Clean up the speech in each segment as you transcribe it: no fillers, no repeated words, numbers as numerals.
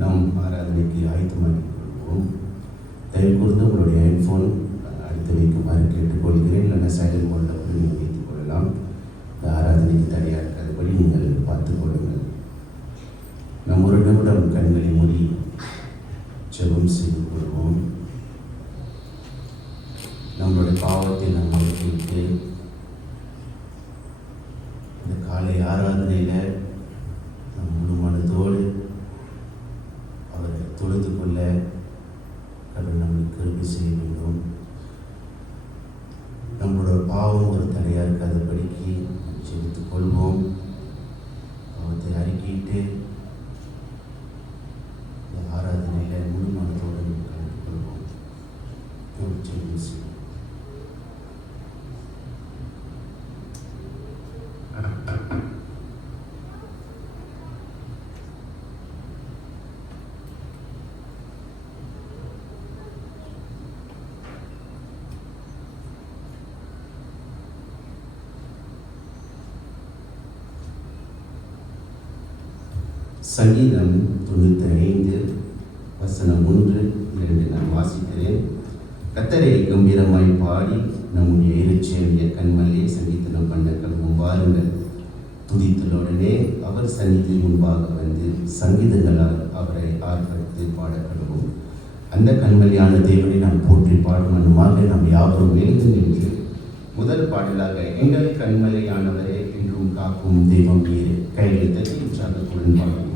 நாம் ஆராதனைக்கு ஆயத்தமாகிக் கொள்வோம். தயவு கூர்ந்து உங்களுடைய ஹெட்ஃபோன் அடுத்து வைக்குமாறு கேட்டுக்கொள்கிறேன். இல்லைன்னா சைலண்ட் மோடில் கூட நீங்கள் வைத்துக் கொள்ளலாம். இந்த ஆராதனைக்கு தடையாக இருக்காதபடி நீங்கள் பார்த்துக் கொள்ளுங்கள். நம் ஒரு நிமிடம் கண்களை மூடி ஜெபம் செய்து கொள்வோம். நம்மளுடைய பாவத்தை நாம் மன்னித்து இந்த காலை ஆராதனையில் நம் முழு மனதோடு அவரை தொழுது கொள்ள அவர் நம்மளுக்கு கிருபை செய்ய வேண்டும். நம்மளோட பாவம் ஒரு தடையாக இருக்காதபடிக்கு ஜெபித்துக் கொள்வோம். பாவத்தை அறிக்கிட்டு இந்த ஆராதனையில் முழு மனதோடு கலந்து கொள்வோம். ஜெபம் செய்வோம். சங்கீதம் 95 வசனம் 1-2 நான் வாசிக்கிறேன். கர்த்தரை கம்பீரமாய் பாடி நம்முடைய எரிச்சேறிய கண்மலை சங்கீதனம் பண்ண கடவும் வாருங்கள். துதித்தலுடனே அவர் சந்நிதி முன்பாக வந்து சங்கீதங்களால் அவரை ஆர்ப்பரித்து பாடக்கடவும். அந்த கண்மலையான தேவனை நாம் போற்றி பாடுமனுமாக நாம் யாவரும் எழுந்து நின்று முதல் பாடலாக எங்கள் கண்மலையானவரே என்றும் காக்கும் தெய்வம் நீரே கையில் தட்டி உற்சாகத்துடன் பாடுவோம்.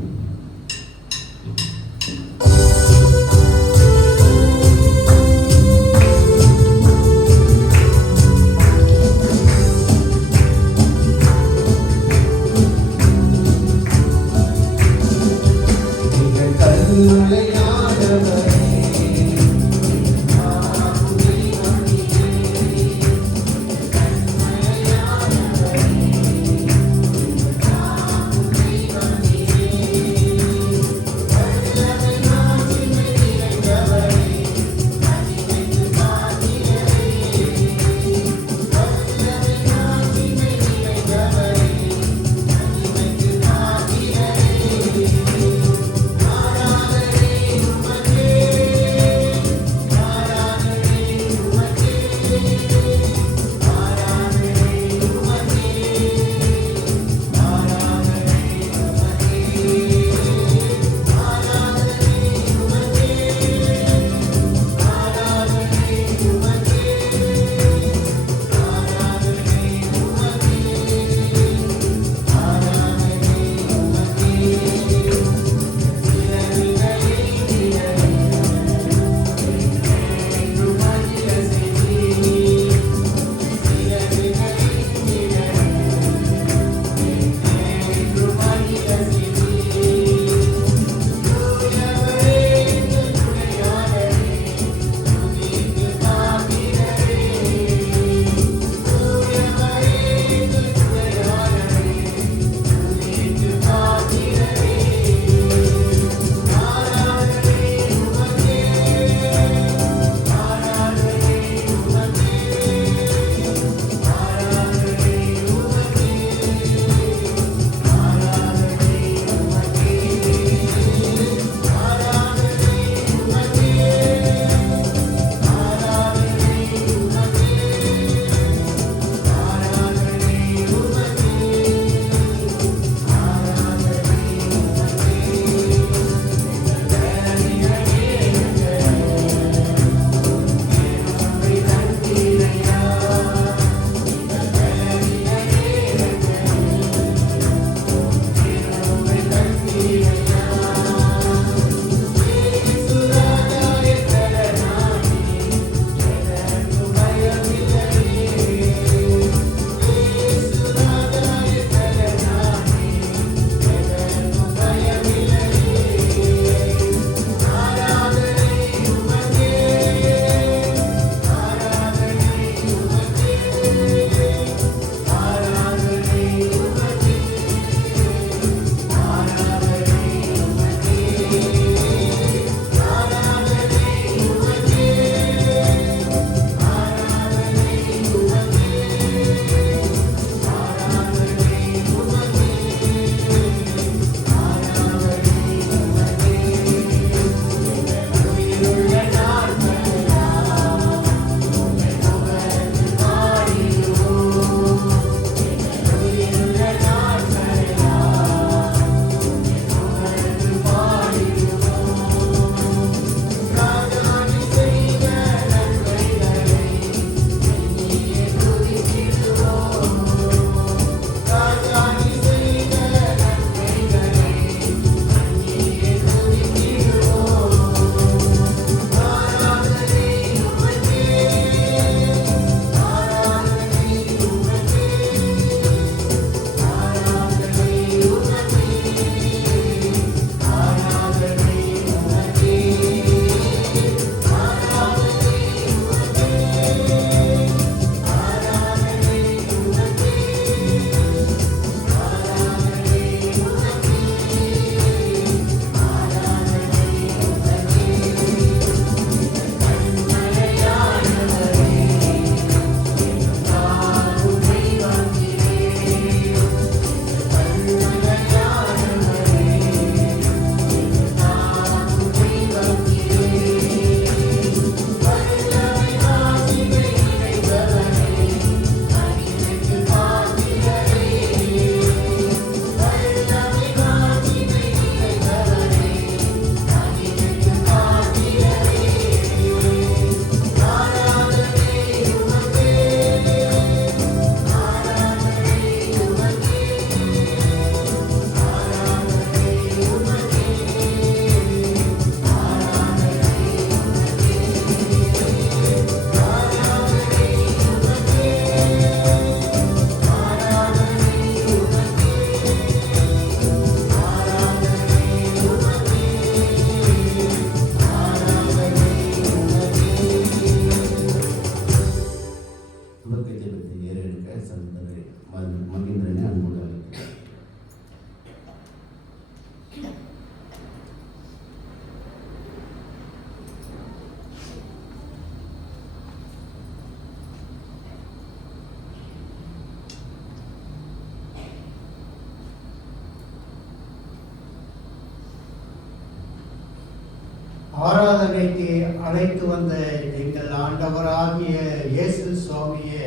ஆராதனைக்கு அழைத்து வந்த எங்கள் ஆண்டவராகிய இயேசு சுவாமியே,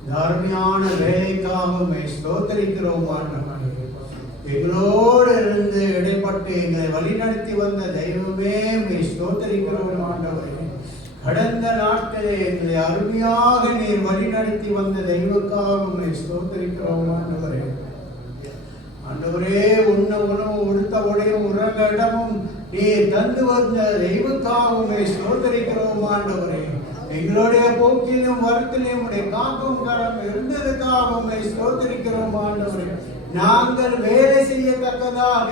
இந்த அருமையான வேலைக்காக ஸ்தோத்தரிக்கிறோம் ஆண்டவரே. எங்களோடு இருந்து இடைப்பட்டு எங்களை வழிநடத்தி வந்த தெய்வமே ஸ்தோத்தரிக்கிறோம் ஆண்டவரே. கடந்த நாட்களே எங்களை அருமையாக நீர் வழிநடத்தி வந்த தெய்வக்காக ஸ்தோத்தரிக்கிறோம் ஆண்டவரே. ஆண்டவரே, உண்ண உணவு உடுத்த உடையும் உறங்க இடமும் நீ தந்து வந்த தெய்வக்காகவே ஸ்தோத்தரிக்கிறோம் ஆண்டவரே. எங்களுடைய போக்கிலும் வருத்திலும் உடைய காக்கும் கரம் இருந்ததுக்காகவே ஸ்தோத்தரிக்கிறோம் ஆண்டவரே. நாங்கள் வேலை செய்யத்தக்கதாக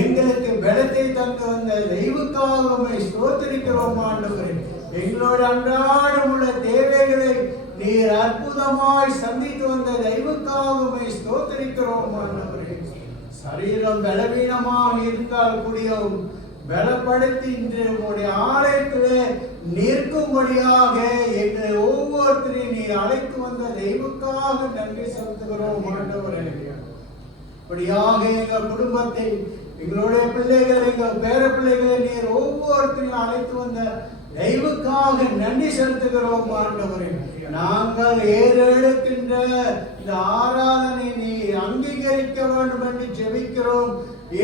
எங்களுக்கு பலத்தை தந்து வந்த தெய்வக்காகவே ஸ்தோத்தரிக்கிறோம் ஆண்டவரே. எங்களோட அன்றாடம் உள்ள தேவைகளை நீர் அற்புதமாய் சந்தித்து வந்த தெய்வக்காகவே ஸ்தோத்தரிக்கிறோம் ஆண்டவரே. சரீரம் பலவீனமாக இருந்தால் கூடியும் பலப்படுத்தி இன்று உங்களுடைய ஆலயத்திலே நிற்கும்படியாக எங்களை ஒவ்வொருத்தரையும் நீ அழைத்து வந்த தெய்வக்காக நன்றி செலுத்துகிறோம் ஆண்டவரே. அப்படியாக எங்கள் குடும்பத்தை, எங்களுடைய பிள்ளைகள், எங்கள் பேர பிள்ளைகளை நீர் ஒவ்வொருத்தரையும் அழைத்து வந்த தெய்வக்காக நன்றி செலுத்துகிறோம் ஆண்டவரே. நாங்கள் ஏறெடுக்கின்ற இந்த ஆராதனை நீ அங்கீகரிக்க வேண்டும் என்று ஜெபிக்கிறோம்,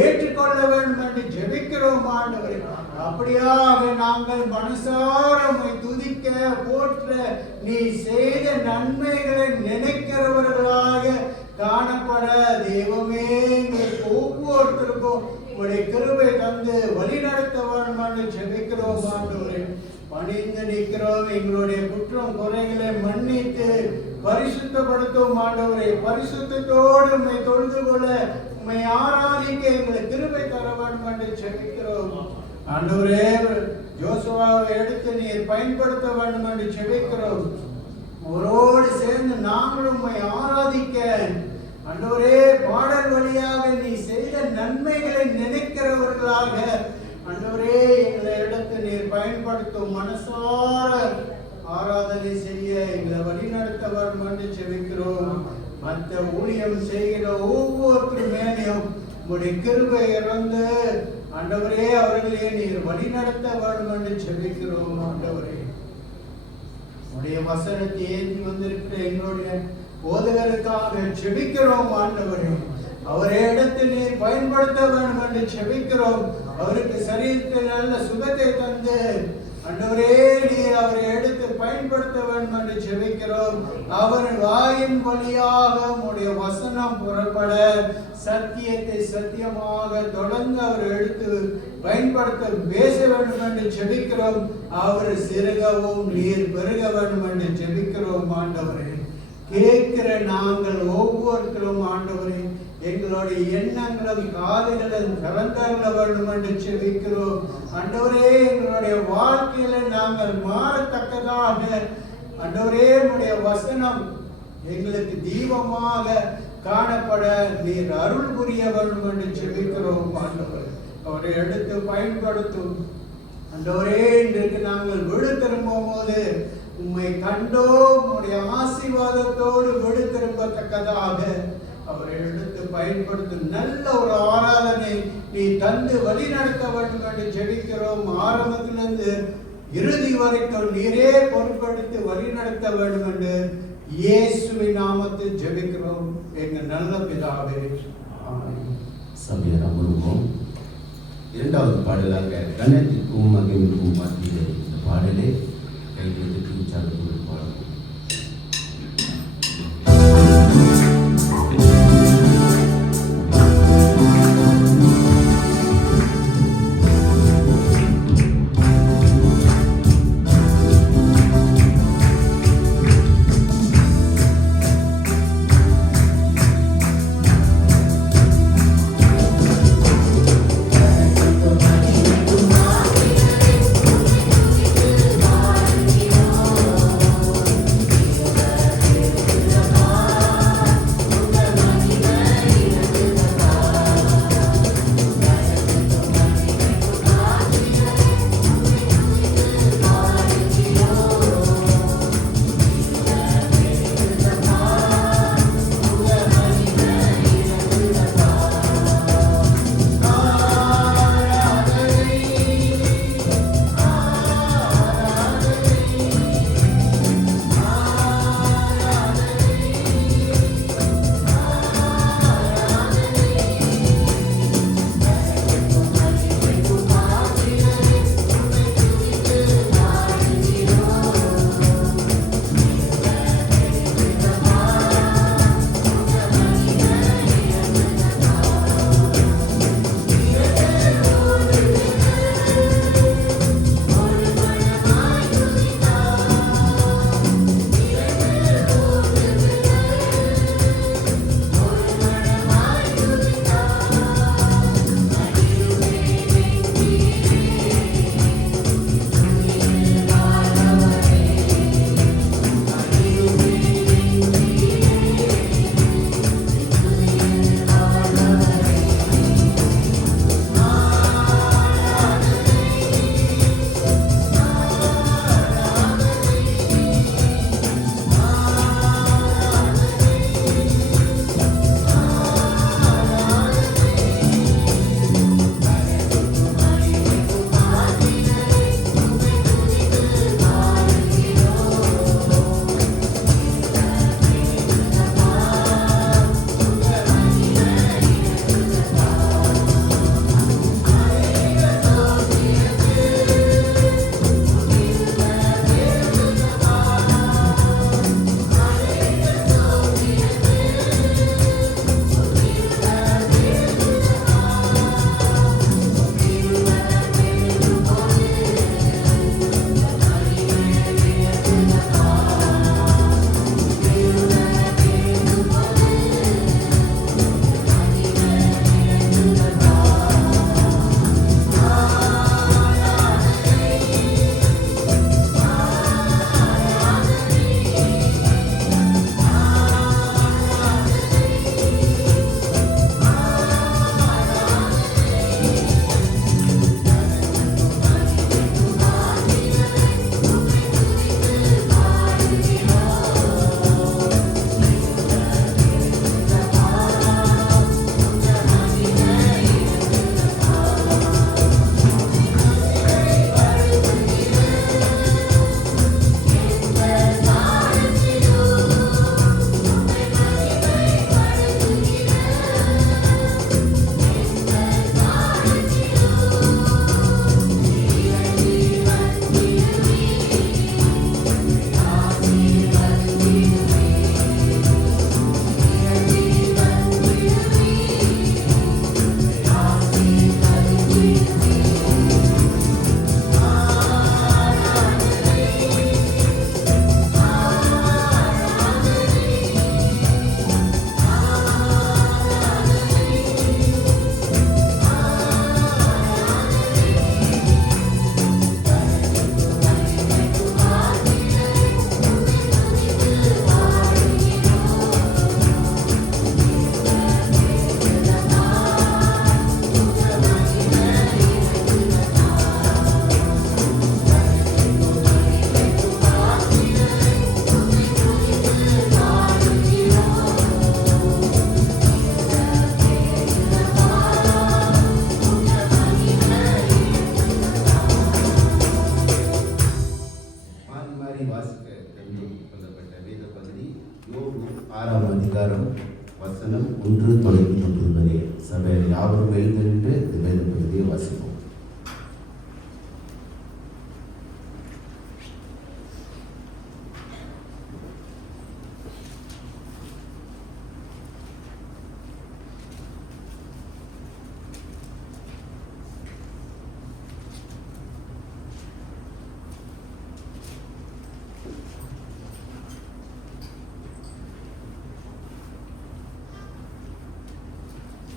ஏற்றுக்கொள்ள வேண்டும் என்று ஜெபிக்கிறோம் ஆண்டவரே. அப்படியாக நாங்கள் மனசார துதிக்க போற்ற நீ செய்த நன்மைகளை நினைக்கிறவர்களாக காணப்பட தெய்வமே எங்களுக்கு ஒவ்வொருத்தருக்கும் உங்களுடைய கிருபை தந்து வழி நடத்த வேண்டும் என்று ஜெபிக்கிறோம் ஆண்டவரே. பணிந்து நிற்கிறோம். எங்களுடைய குற்றம் குறைகளை மன்னித்து பரிசுத்தப்படுத்தும் ஆண்டவரே. பரிசுத்தத்தோடு உம்மை தொழுது கொள்ள, உம்மை ஆராதிக்க எங்களுக்கு கிருபை தர வேண்டும் என்று ஜெபிக்கிறோம் ஆண்டவரே. ஜோசுவாவை எடுத்து நீர் பயன்படுத்த வேண்டும் என்று ஜெபிக்கிறோம். அவரோடு சேர்ந்து நாங்களும் உம்மை ஆராதிக்க ஆண்டவரே, பாடல் வழியாக நீ செய்த நன்மைகளை நினைக்கிறவர்களாக ஆண்டவரே எங்களை எடுத்து நீர் பயன்படுத்தும். மனசார ஆராதனை செய்ய எங்களை வழிநடத்த வேண்டும் என்று ஜெபிக்கிறோம். மற்ற ஊழியம் செய்கிற ஒவ்வொருத்தர் மேலேயும் உங்களுடைய கிருபை இறந்து ஆண்டவரே அவர்களே நீர் வழிநடத்த வேண்டும் என்று ஜெபிக்கிறோம் ஆண்டவரே. உடைய வசனத்தை ஏந்தி வந்திருக்கிற எங்களுடைய போதகருக்காக ஜெபிக்கிறோம் ஆண்டவரே. அவரை இடத்து நீர் பயன்படுத்த வேண்டும் என்று ஜெபிக்கிறோம். அவருக்கு சரீரத்தில் நல்ல சுகத்தை தந்து ஆண்டவரே நீர் அவரை எடுத்து பயன்படுத்த வேண்டும் என்று ஜெபிக்கிறோம். அவர் வாயின் வழியாக உம்முடைய வசனம் புறப்பட சத்தியத்தை சத்தியமாக தொடர்ந்து அவர் எடுத்து பயன்படுத்த பேச வேண்டும் என்று ஜெபிக்கிறோம். அவர் சிறுகவும் நீர் பெருக வேண்டும் என்று ஜெபிக்கிறோம் ஆண்டவரே. கேட்கிற நாங்கள் ஒவ்வொருத்தரும் ஆண்டவரே எங்களுடைய எண்ணங்களும் காதுகளும் திறந்தருள வேண்டும் என்று ஜெபிக்கிறோம் ஆண்டவரே. எங்களுடைய வாழ்க்கையில நாங்கள் மாறத்தக்கதாக ஆண்டவரே உம்முடைய வசனம் எங்களுக்கு தீபமாக காணப்பட நீர் அருள் புரிய வேண்டும் என்று ஜெபிக்கிறோம் ஆண்டவரே. அவரை எடுத்து பயன்படுத்தும் ஆண்டவரே. இன்றைக்கு நாங்கள் விழு திரும்பும் போது உம்மை கண்டோ உம்முடைய ஆசீர்வாதத்தோடு விழு திரும்பத்தக்கதாக அவரை எடுத்து பயன்படுத்தும். நல்ல ஒரு ஆராதனை நீ தந்து வழி நடத்த வேண்டும் என்று ஜெபிக்கிறோம். ஆரம்பத்திலிருந்து இறுதி வரைக்கும் நீரே பொறுப்பெடுத்து வழி நடத்த வேண்டும் என்று இயேசுவின் நாமத்தில் ஜெபிக்கிறோம் எங்கள் நல்ல பிதாவே, ஆமென். சபையார் அமருவோம். இரண்டாவது பாடலாக கணத்திற்கும் மகிழ்வுக்கும் மத்தியிலே இந்த பாடலே கைகளுக்கு உற்சாகத்தோடு பாடுவோம். Thank you.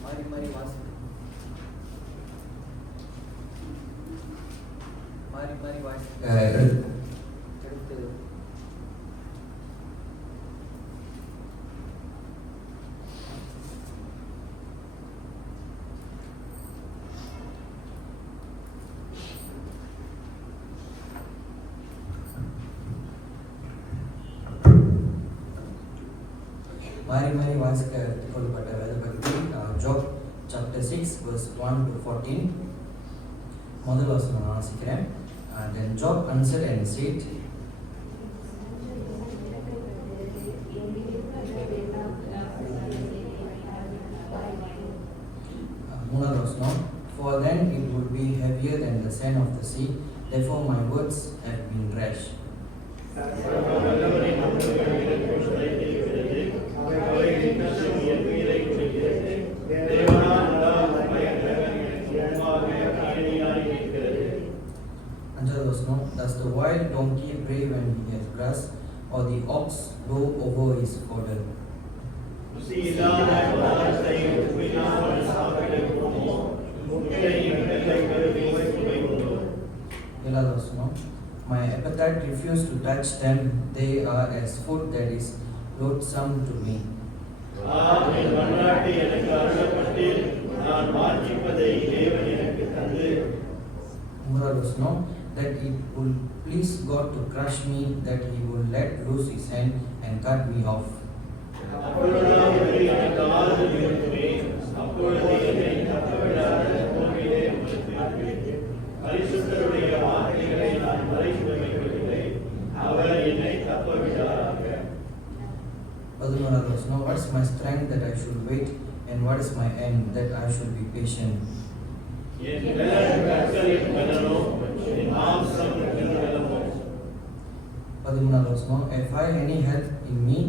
மாறி மாறி வாசிக்க மாறி மாறி வாசிக்க எடுத்து மாறி மாறி வாசிக்க எடுத்துக்கொள்ளப்பட்ட வேத பகுதி ஜாப் சாப்டர் 6 verse 1 to 14. முதல் வசனம் நான் வாசிக்கிறேன். Then Job answered and said, மூணாவது வசனம், for then it would be heavier than the sand of the sea, therefore my words have been rash. அஞ்சாவது வசனம், does the wild donkey bray when he has grass, or the ox low over his fodder? ஏழாவது வசனம், my appetite refused to touch them, they are as food that is loathsome to me. ஒன்பதாவது வசனம், that it will please God to crush me, that he will let loose his hand and cut me off. பதினோராவது வசனம், what is my strength that I should wait, and what is my end that I should be patient? பதிமூணாவது வசனம், if I any help in me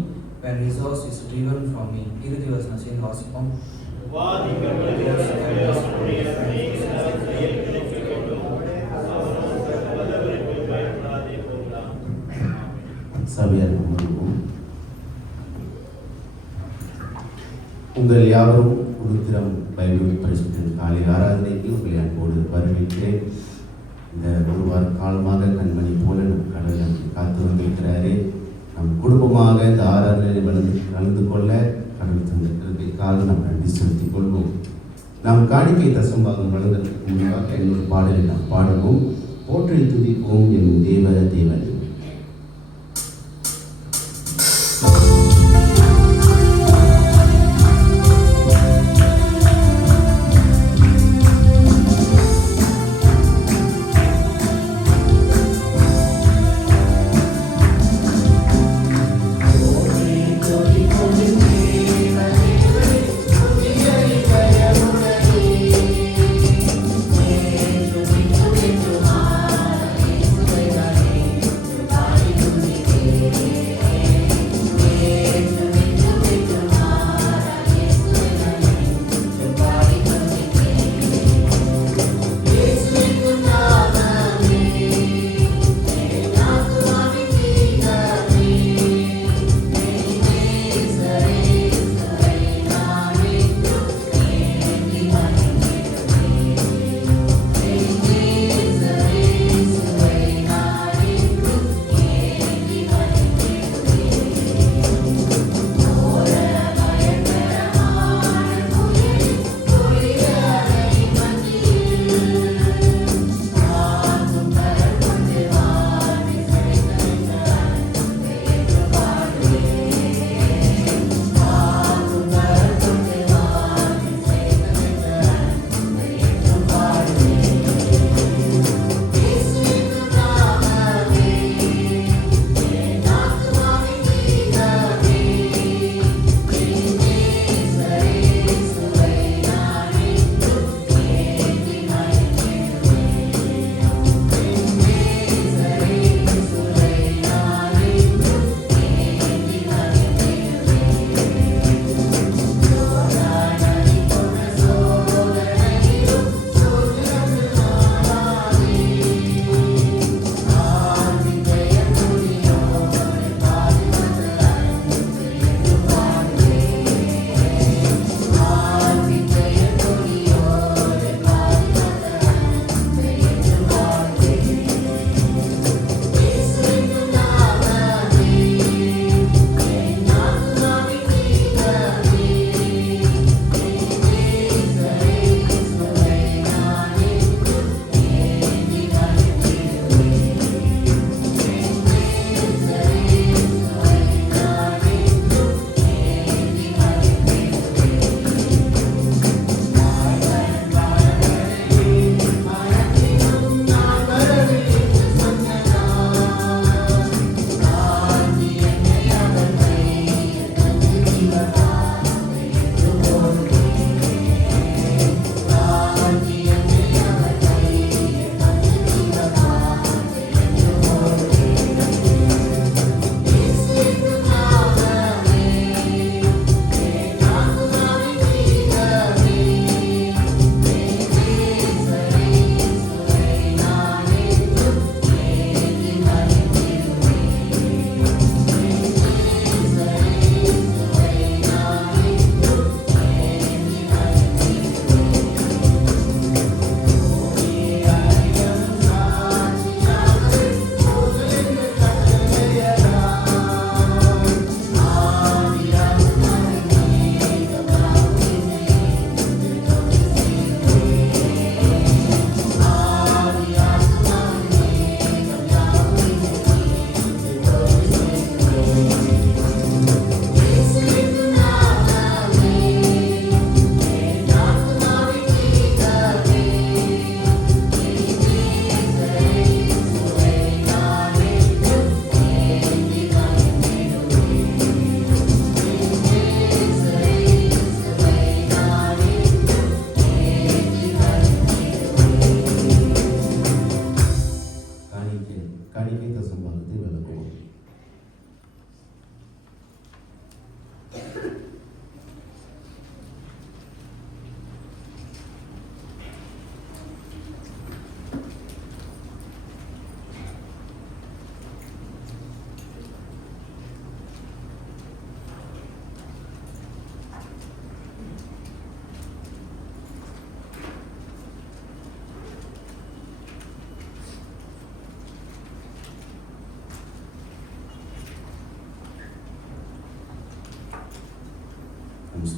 when resource is driven from me. இறுதி வசனம் சேர்ந்து வாசிப்போம். சபையார் முழுவதும் உங்கள் யாவரும் உருத்திரம் பைபிள் பரிசுத்தின் காலை ஆராதனைக்கு உங்களை அன்போடு வரவேற்கிறேன். இந்த ஒரு வார காலமாக கண்மணி போல நம் கடவுள் நமக்கு காத்து வந்திருக்கிறாரே. நம் குடும்பமாக இந்த ஆராதனை கலந்து கொள்ள கடவுள் தந்திருக்கிறதுக்காக நாம் நன்றி செலுத்திக் கொள்வோம். நாம் காணிக்கை தசம்பாகம் வழங்குவதற்கு முன்பாக இன்னொரு பாடலை நாம் பாடவும். போற்றி துதிப்போம் என் தேவ தேவன்.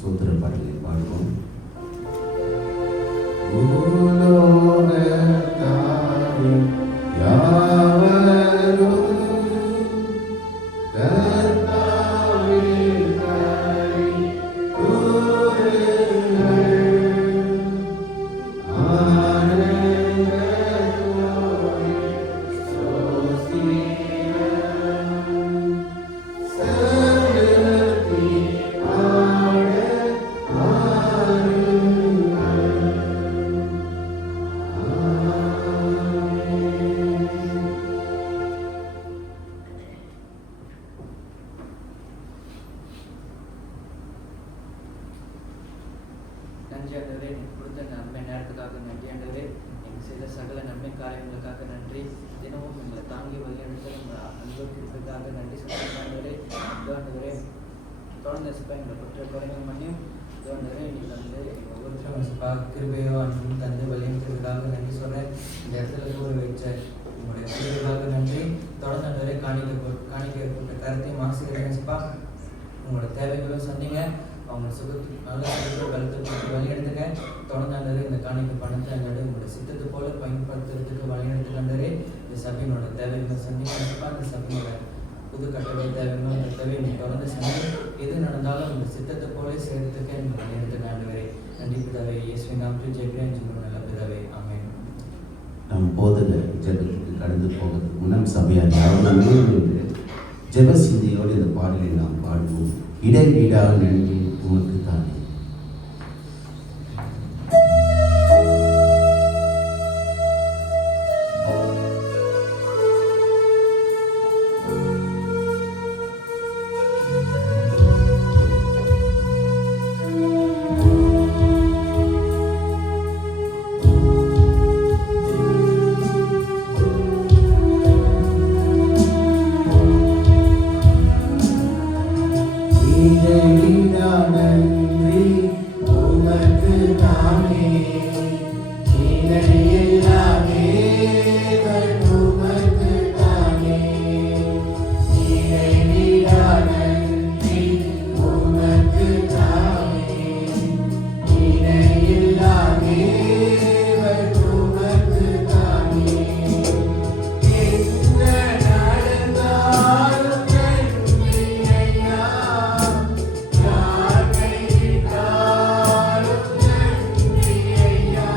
ஸ்தோத்திர பாடலை பாடுவோம். பூலோகத்தாரே யாவரும் கர்த்தாவில் களி கூறுங்கள். ஆனந்தத்தோடு ஸ்தோத்திரம் செலுத்தி ஆட வாருங்கள். நன்றி ஆண்டவரே, நீங்க கொடுத்த நன்மை நேரத்துக்காக நன்றி ஆண்டவரே. நீங்க செய்த சகல நன்மை காரியங்களுக்காக நன்றி. தினமும் எங்களை தாங்கி வழியெடுத்து நம்ம அனுபவிக்கிறதுக்காக நன்றி சொல்லுங்க ஆண்டவரே. ஆண்டவரே, தொடர்ந்து சிப்பா எங்களை பற்ற குறைகள் மண்ணியும் ஆண்டவரே, நீங்க வந்து எங்க ஒவ்வொருத்தரும் சிப்பா கிருபையோ அன்பும் தந்து வழியனுக்காக நன்றி சொல்கிறேன். இந்த இடத்துல கூற வச்ச உங்களுடைய கிருபைக்காக நன்றி. தொடர்ந்து ஆண்டவரே காணிக்க போட்ட கருத்தையும் ஆசிரியர் சிப்பா உங்களோட தேவைகளும் சொன்னீங்க. அவங்க சுகத்து நல்ல சுகத்தை பலத்தை வழி எடுத்துங்க. தொடர்ந்து ஆண்டவரே இந்த காணிக்க பணத்தை ஆண்டவரே உங்களோட சித்தத்தை போல பயன்படுத்துறதுக்கு வழி எடுத்துக்க ஆண்டவரே. இந்த சபையினோட தேவைகளை சொன்னீங்க சிப்பா. இந்த சபையோட புது கட்டளை தேவைகளும் அந்த தேவையை நீங்கள் தொடர்ந்து செஞ்சு எது நடந்தாலும் இந்த சித்தத்தை போல செய்யறதுக்கு நீங்கள் வழி எடுத்துக்க ஆண்டவரே. நன்றி பிதாவே, இயேசுவின் நாமத்தில் ஜெபிக்கிறேன் ஜீவனுள்ள நல்ல பிதாவே, ஆமென். நம் போதக ஜெபத்துக்கு கடந்து போகிறதுக்கு முன்னம் சபையார் யாரும் என்று ஜெப சிந்தையோடு இந்த பாடலை நாம் பாடுவோம். இடைவீடாக நன்றி உமக்கு தானே. நன்றி உமக்கு தானே, இணையில்லாமே உமக்கு தானே. இணைவிடா நன்றி உமக்கு தானே, இணையில்லாமே உமக்கு தானே. என்ன நடந்தாலும் நன்றி ஐயா, யார் கைவிட்டாலும் நன்றி ஐயா.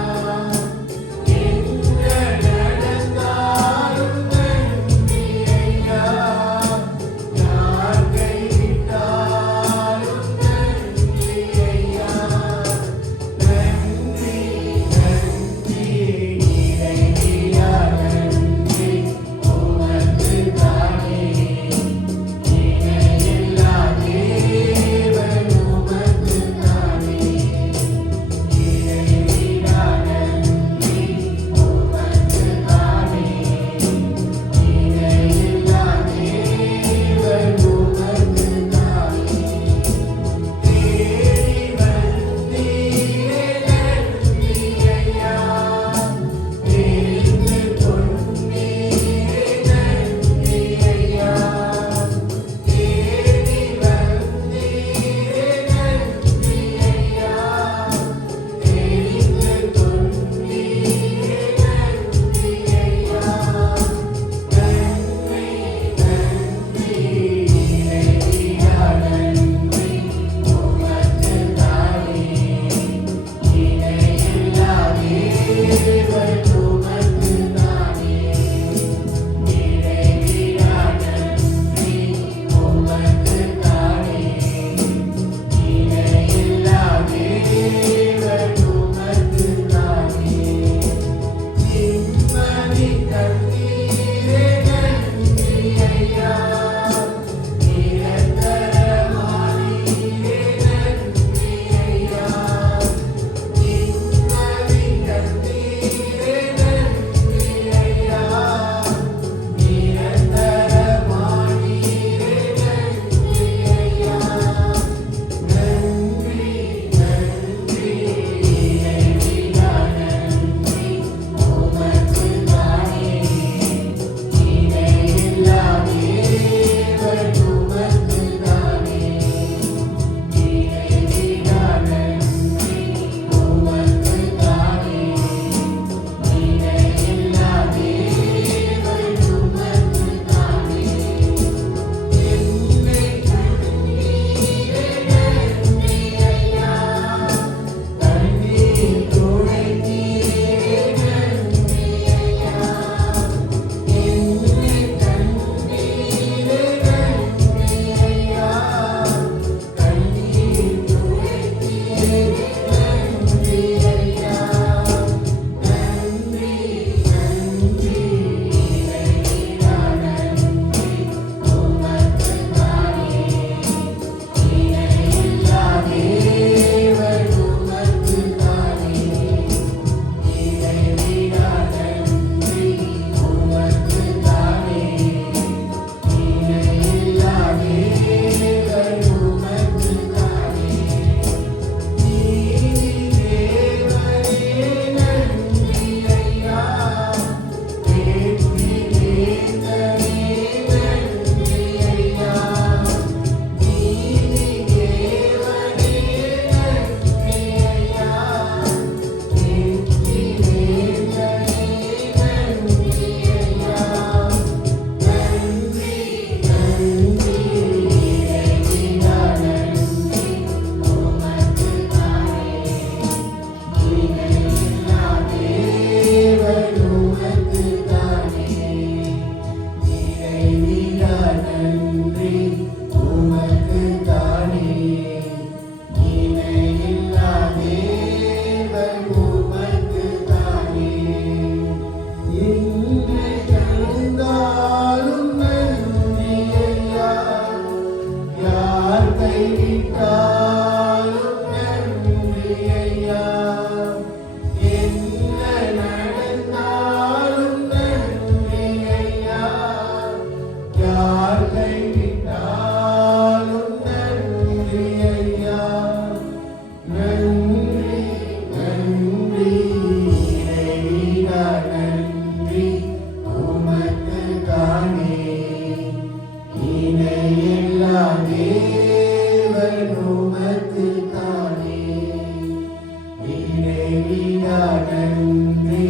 நன்றி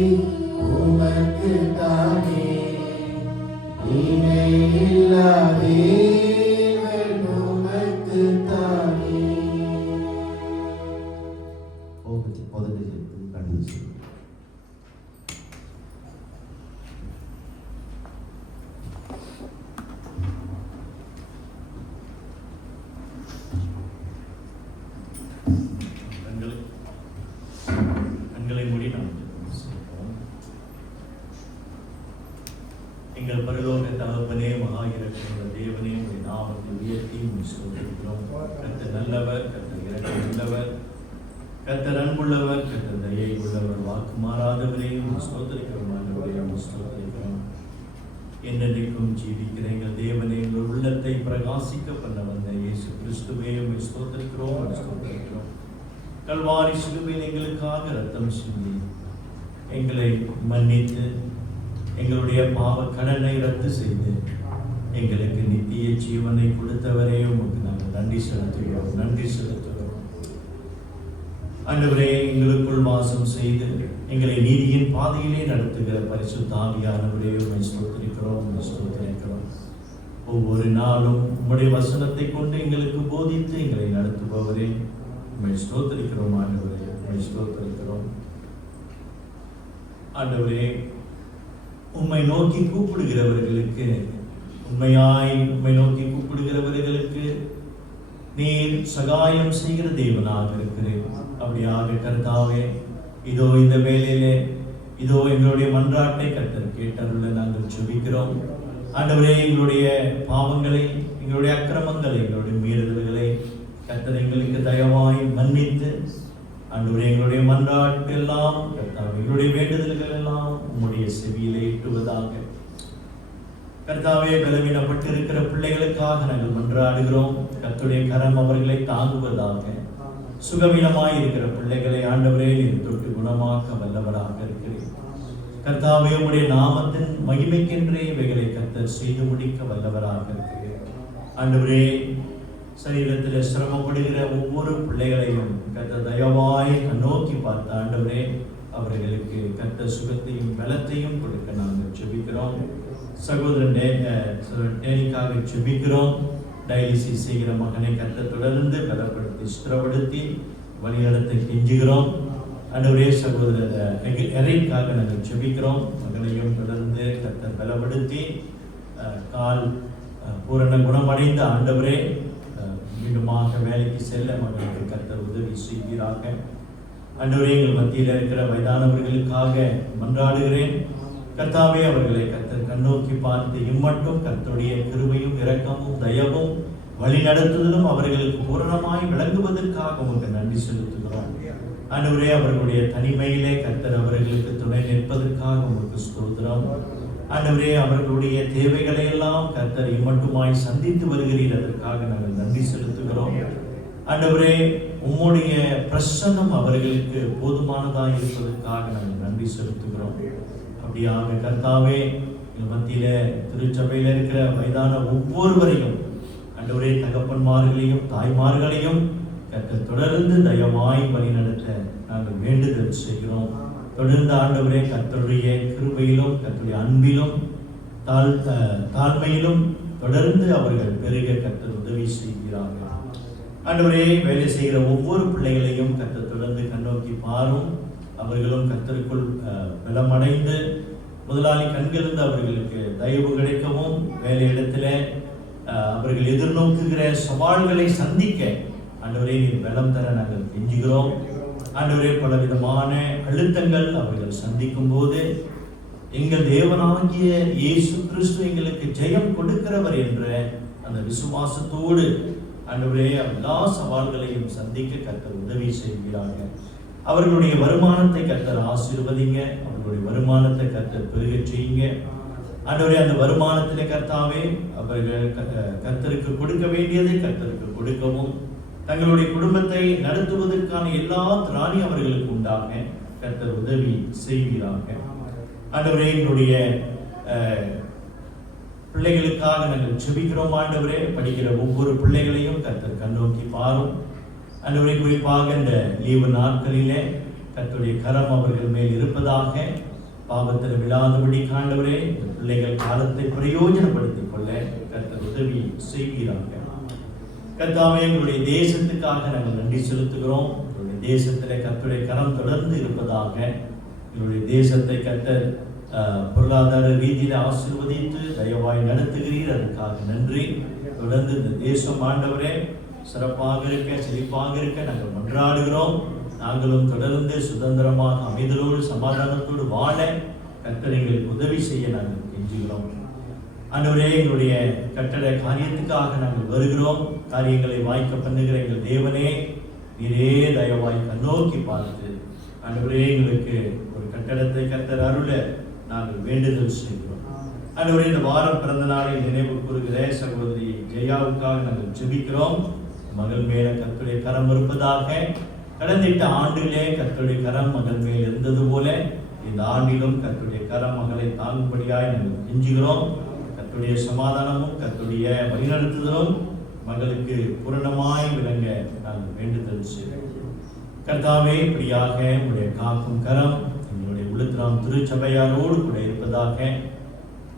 உமக்கு தானே இணையில்லாதே உமக்கு தானே. போதனை கடந்து செல்லும். கண்களை மூடி நாம் செல்வோம். எங்கள் பரலோக தகப்பனே, மகா இரக்கமுள்ள தேவனே, உடைய நாமத்தை உயர்த்தி ஸ்தோத்திரிக்கிறோம். கர்த்தர் நல்லவர், கர்த்தர் இரக்கம் உள்ளவர், கர்த்தர் அன்புள்ளவர், கர்த்தர் தயை உள்ளவர், வாக்கு மாறாதவரே ஸ்தோத்திரிக்கிறோம். ஸ்தோத்திரிக்கிறோம். என்றென்றைக்கும் ஜீவிக்கிற எங்கள் தேவனே, எங்கள் உள்ளத்தை பிரகாசிக்க பண்ண வந்த இயேசு கிறிஸ்துவே ஸ்தோத்திரிக்கிறோம். ஸ்தோத்திரிக்கிறோம். கல்வாரி சிலுவையில் எங்களுக்காக ரத்தம் சிந்தி எங்களை மன்னித்து எங்களுடைய பாவ கடனை ரத்து செய்து எங்களுக்கு நித்திய ஜீவனை கொடுத்தவரே உமக்கு நாங்கள் நன்றி செலுத்துகிறோம். நன்றி செலுத்துகிறோம். ஆண்டவரே, எங்களுக்குள் வாசம் செய்து எங்களை நீதியின் பாதையிலே நடத்துகிற பரிசுத்த ஆவியானவரே உம்மை ஸ்தோத்திரிக்கிறோம். ஸ்தோத்திரிக்கிறோம். ஒவ்வொரு நாளும் உம்முடைய வசனத்தை கொண்டு எங்களுக்கு போதித்து எங்களை நடத்துபவரே உம்மை ஸ்தோத்திரிக்கிறோம். ஆண்டவரே, உம்மை ஸ்தோத்திரிக்கிறோம். ஆண்டவரே, உம்மை நோக்கி கூப்பிடுகிறவர்களுக்கு, உண்மையாய் உம்மை நோக்கி கூப்பிடுகிறவர்களுக்கு நீர் சகாயம் செய்கிற தேவனாக இருக்கிறேன். அப்படியாக கர்த்தாவே, இதோ இந்த வேளையிலே இதோ எங்களுடைய மன்றாட்டை கர்த்தர் கேட்டருள நாங்கள் ஜெபிக்கிறோம். ஆண்டவரே, எங்களுடைய பாவங்களை, எங்களுடைய அக்கிரமங்களை, எங்களுடைய மீறுதல்களை கர்த்தர் எங்களுக்கு தயவாய் மன்னித்து ஆண்டவரே, எங்களுடைய மன்றாட்டு எல்லாம் கர்த்தாவே, எங்களுடைய வேண்டுதல்கள் எல்லாம் உம்முடைய செவியிலே எட்டுவதாக. கர்த்தாவே, பலவீனப்பட்டு இருக்கிற பிள்ளைகளுக்காக நாங்கள் மன்றாடுகிறோம். கர்த்தருடைய கரம் அவர்களை தாங்குவதாக. சுகவீனமாய் இருக்கிற பிள்ளைகளை ஆண்டவரே நீர் தொட்டு குணமாக்க வல்லவராக இருக்கிறேன். கர்த்தாவே, உம்முடைய நாமத்தின் மகிமைக்கென்றே இவைகளை கர்த்தர் செய்து முடிக்க வல்லவராக இருக்கிறேன். ஆண்டவரே, சரீரத்தில் சிரமப்படுகிற ஒவ்வொரு பிள்ளைகளையும் கர்த்தர் தயவாய் நோக்கி பார்த்த ஆண்டவரே, அவர்களுக்கு கர்த்தர் சுகத்தையும் பலத்தையும் கொடுக்க நாங்கள் ஜெபிக்கிறோம். சகோதரன் டேனிக்காக ஜெபிக்கிறோம். டயாலிசிஸ் செய்கிற மகனை கர்த்தர் தொடர்ந்து பலப்படுத்தி ஸ்திரப்படுத்தி வழிநடத்த கெஞ்சுகிறோம். ஆண்டவரே, சகோதரர் எரைக்காக நாங்கள் ஜெபிக்கிறோம். மகனையும் தொடர்ந்து கர்த்தர் பலப்படுத்தி கால் பூரண குணமடைந்த ஆண்டவரே மீண்டுமாக வேலைக்கு செல்ல மகனுக்கு கர்த்தர் உதவி செய்கிறாங்க. ஆண்டவரே, எங்கள் மத்தியில் இருக்கிற வயதானவர்களுக்காக மன்றாடுகிறேன். கர்த்தாவே, அவர்களை கர்த்தர் கண்ணோக்கி பார்த்து இம்மட்டும் கர்த்தருடைய கிருபையும் இரக்கமும் தயவும் வழி நடத்துதலும் அவர்களுக்கு பூரணமாய் விளங்குவதற்காக உங்களுக்கு நன்றி செலுத்துகிறோம். ஆண்டவரே, அவர்களுடைய தனிமையிலே கர்த்தர் அவர்களுக்கு துணை நிற்பதற்காக உங்களுக்கு ஸ்தோத்திரம். ஆண்டவரே, அவர்களுடைய தேவைகளை எல்லாம் கர்த்தர் இம்மட்டுமாய் சந்தித்து வருகிறீர். அதற்காக நாங்கள் நன்றி செலுத்துகிறோம். ஆண்டவரே, உம்முடைய பிரசன்னம் அவர்களுக்கு போதுமானதாக இருப்பதற்காக நாங்கள் நன்றி செலுத்துகிறோம். அப்படியாக கர்த்தாவே, எங்கள் மத்தியில திருச்சபையில் இருக்கிற வயதான ஒவ்வொருவரையும் ஆண்டவரே, தகப்பன்மார்களையும் தாய்மார்களையும் கர்த்தர் தொடர்ந்து தயவாய் வழி நடத்த நாங்கள் வேண்டுதல் செய்கிறோம். தொடர்ந்து ஆண்டவரே, கர்த்தருடைய கிருபையிலும் கர்த்தருடைய அன்பிலும் தாழ்மையிலும் தொடர்ந்து அவர்கள் பெருக கர்த்தர் உதவி செய்கிறார்கள். ஆண்டவரே, வேலை செய்கிற ஒவ்வொரு பிள்ளைகளையும் கர்த்தர் தொடர்ந்து கண்ணோக்கி பாரும். அவர்களும் கர்த்தருக்குள் பலமடைந்து முதலாளி கண்களிலிருந்து அவர்களுக்கு தயவு கிடைக்கவும், வேலையிடத்தில் அவர்கள் எதிர்நோக்குகிற சவால்களை சந்திக்க ஆண்டவரே நீர் பலம் தர நாங்கள் கெஞ்சுகிறோம். ஆண்டவரே, பலவிதமான அழுத்தங்கள் அவர்கள் சந்திக்கும் போது எங்கள் தேவனாகிய இயேசு கிறிஸ்து எங்களுக்கு ஜெயம் கொடுக்கிறவர் என்ற அந்த விசுவாசத்தோடு ஆண்டவரே எல்லா சவால்களையும் சந்திக்க கர்த்தர் உதவி செய்கிறார்கள். அவர்களுடைய வருமானத்தை கர்த்தர் ஆசீர்வதிங்க. அவர்களுடைய வருமானத்தை கர்த்தர் பெருகச் செய்யுங்க. ஆண்டவரே, அந்த வருமானத்திலே கர்த்தாவே அவர்கள் கர்த்தருக்கு கொடுக்க வேண்டியதை கர்த்தருக்கு கொடுக்கவும், தங்களுடைய குடும்பத்தை நடத்துவதற்கான எல்லா திராணி அவர்களுக்கு உண்டாக கர்த்தர் உதவி செய்கிறார்கள். ஆண்டவரே, எங்களுடைய பிள்ளைகளுக்காக நாங்கள் ஜெபிக்கிறோம். ஆண்டவரே, படிக்கிற ஒவ்வொரு பிள்ளைகளையும் கர்த்தர் கண்ணோக்கி பாரும். ஆண்டவரே, குறிப்பாக இந்த லீவு நாட்களிலே கர்த்தருடைய கரம் அவர்கள் மேல் இருப்பதாக. பாவத்தில் விழாதபடி ஆண்டவரே இந்த பிள்ளைகள் காலத்தை பிரயோஜனப்படுத்திக் கொள்ள கர்த்தர் உதவி செய்வீராக. கர்த்தாவே, எங்களுடைய தேசத்துக்காக நாங்கள் நன்றி செலுத்துகிறோம். எங்களுடைய தேசத்திலே கர்த்தருடைய கரம் தொடர்ந்து இருப்பதாக. எங்களுடைய தேசத்தை கர்த்தர் பொருளாதார ரீதியில் ஆசீர்வதித்து தயவாய் நடத்துகிறீர், அதுக்காக நன்றி. தொடர்ந்து இந்த தேசம் ஆண்டவரே சிறப்பாக இருக்க, செழிப்பாக இருக்க நாங்கள் மன்றாடுகிறோம். நாங்களும் தொடர்ந்து சுதந்திரமாக அமைதலோடு சமாதானத்தோடு வாழ கர்த்தர் எங்களுக்கு உதவி செய்ய நாங்கள் கெஞ்சுகிறோம். ஆண்டவரே, எங்களுடைய கட்டட காரியத்துக்காக நாங்கள் வருகிறோம். காரியங்களை வாய்க்க பண்ணுகிற எங்கள் தேவனே, நீரே தயவாய் கண்ணோக்கி பார்த்து ஆண்டவரே எங்களுக்கு ஒரு கட்டடத்தை கர்த்தர் அருள நாங்கள் வேண்டுதல் செய்கிறோம். ஆண்டவரே, இந்த வாரம் பிறந்த நாளை நினைவு கூறுகிற சகோதரி ஜெயாவுக்காக நாங்கள் ஜெபிக்கிறோம். மகள் மேல கர்த்தருடைய கரம் இருப்பதாக. கடந்த ஆண்டிலே கர்த்தருடைய கரம் மகள் மேல் இருந்தது போல இந்த ஆண்டிலும் கர்த்தருடைய கரம் மகளை தாங்கும்படியாய் நாங்கள் கெஞ்சுகிறோம். கர்த்தருடைய சமாதானமும் கர்த்தருடைய வழிநடத்துதலும் மகளுக்கு பூரணமாய் விளங்க நாங்கள் வேண்டுதல் செய்கிறோம். கர்த்தாவே, இப்படியாக உங்களுடைய காக்கும் கரம் எங்களுடைய உளுத்திராம் திருச்சபையாரோடு கூட இருப்பதாக.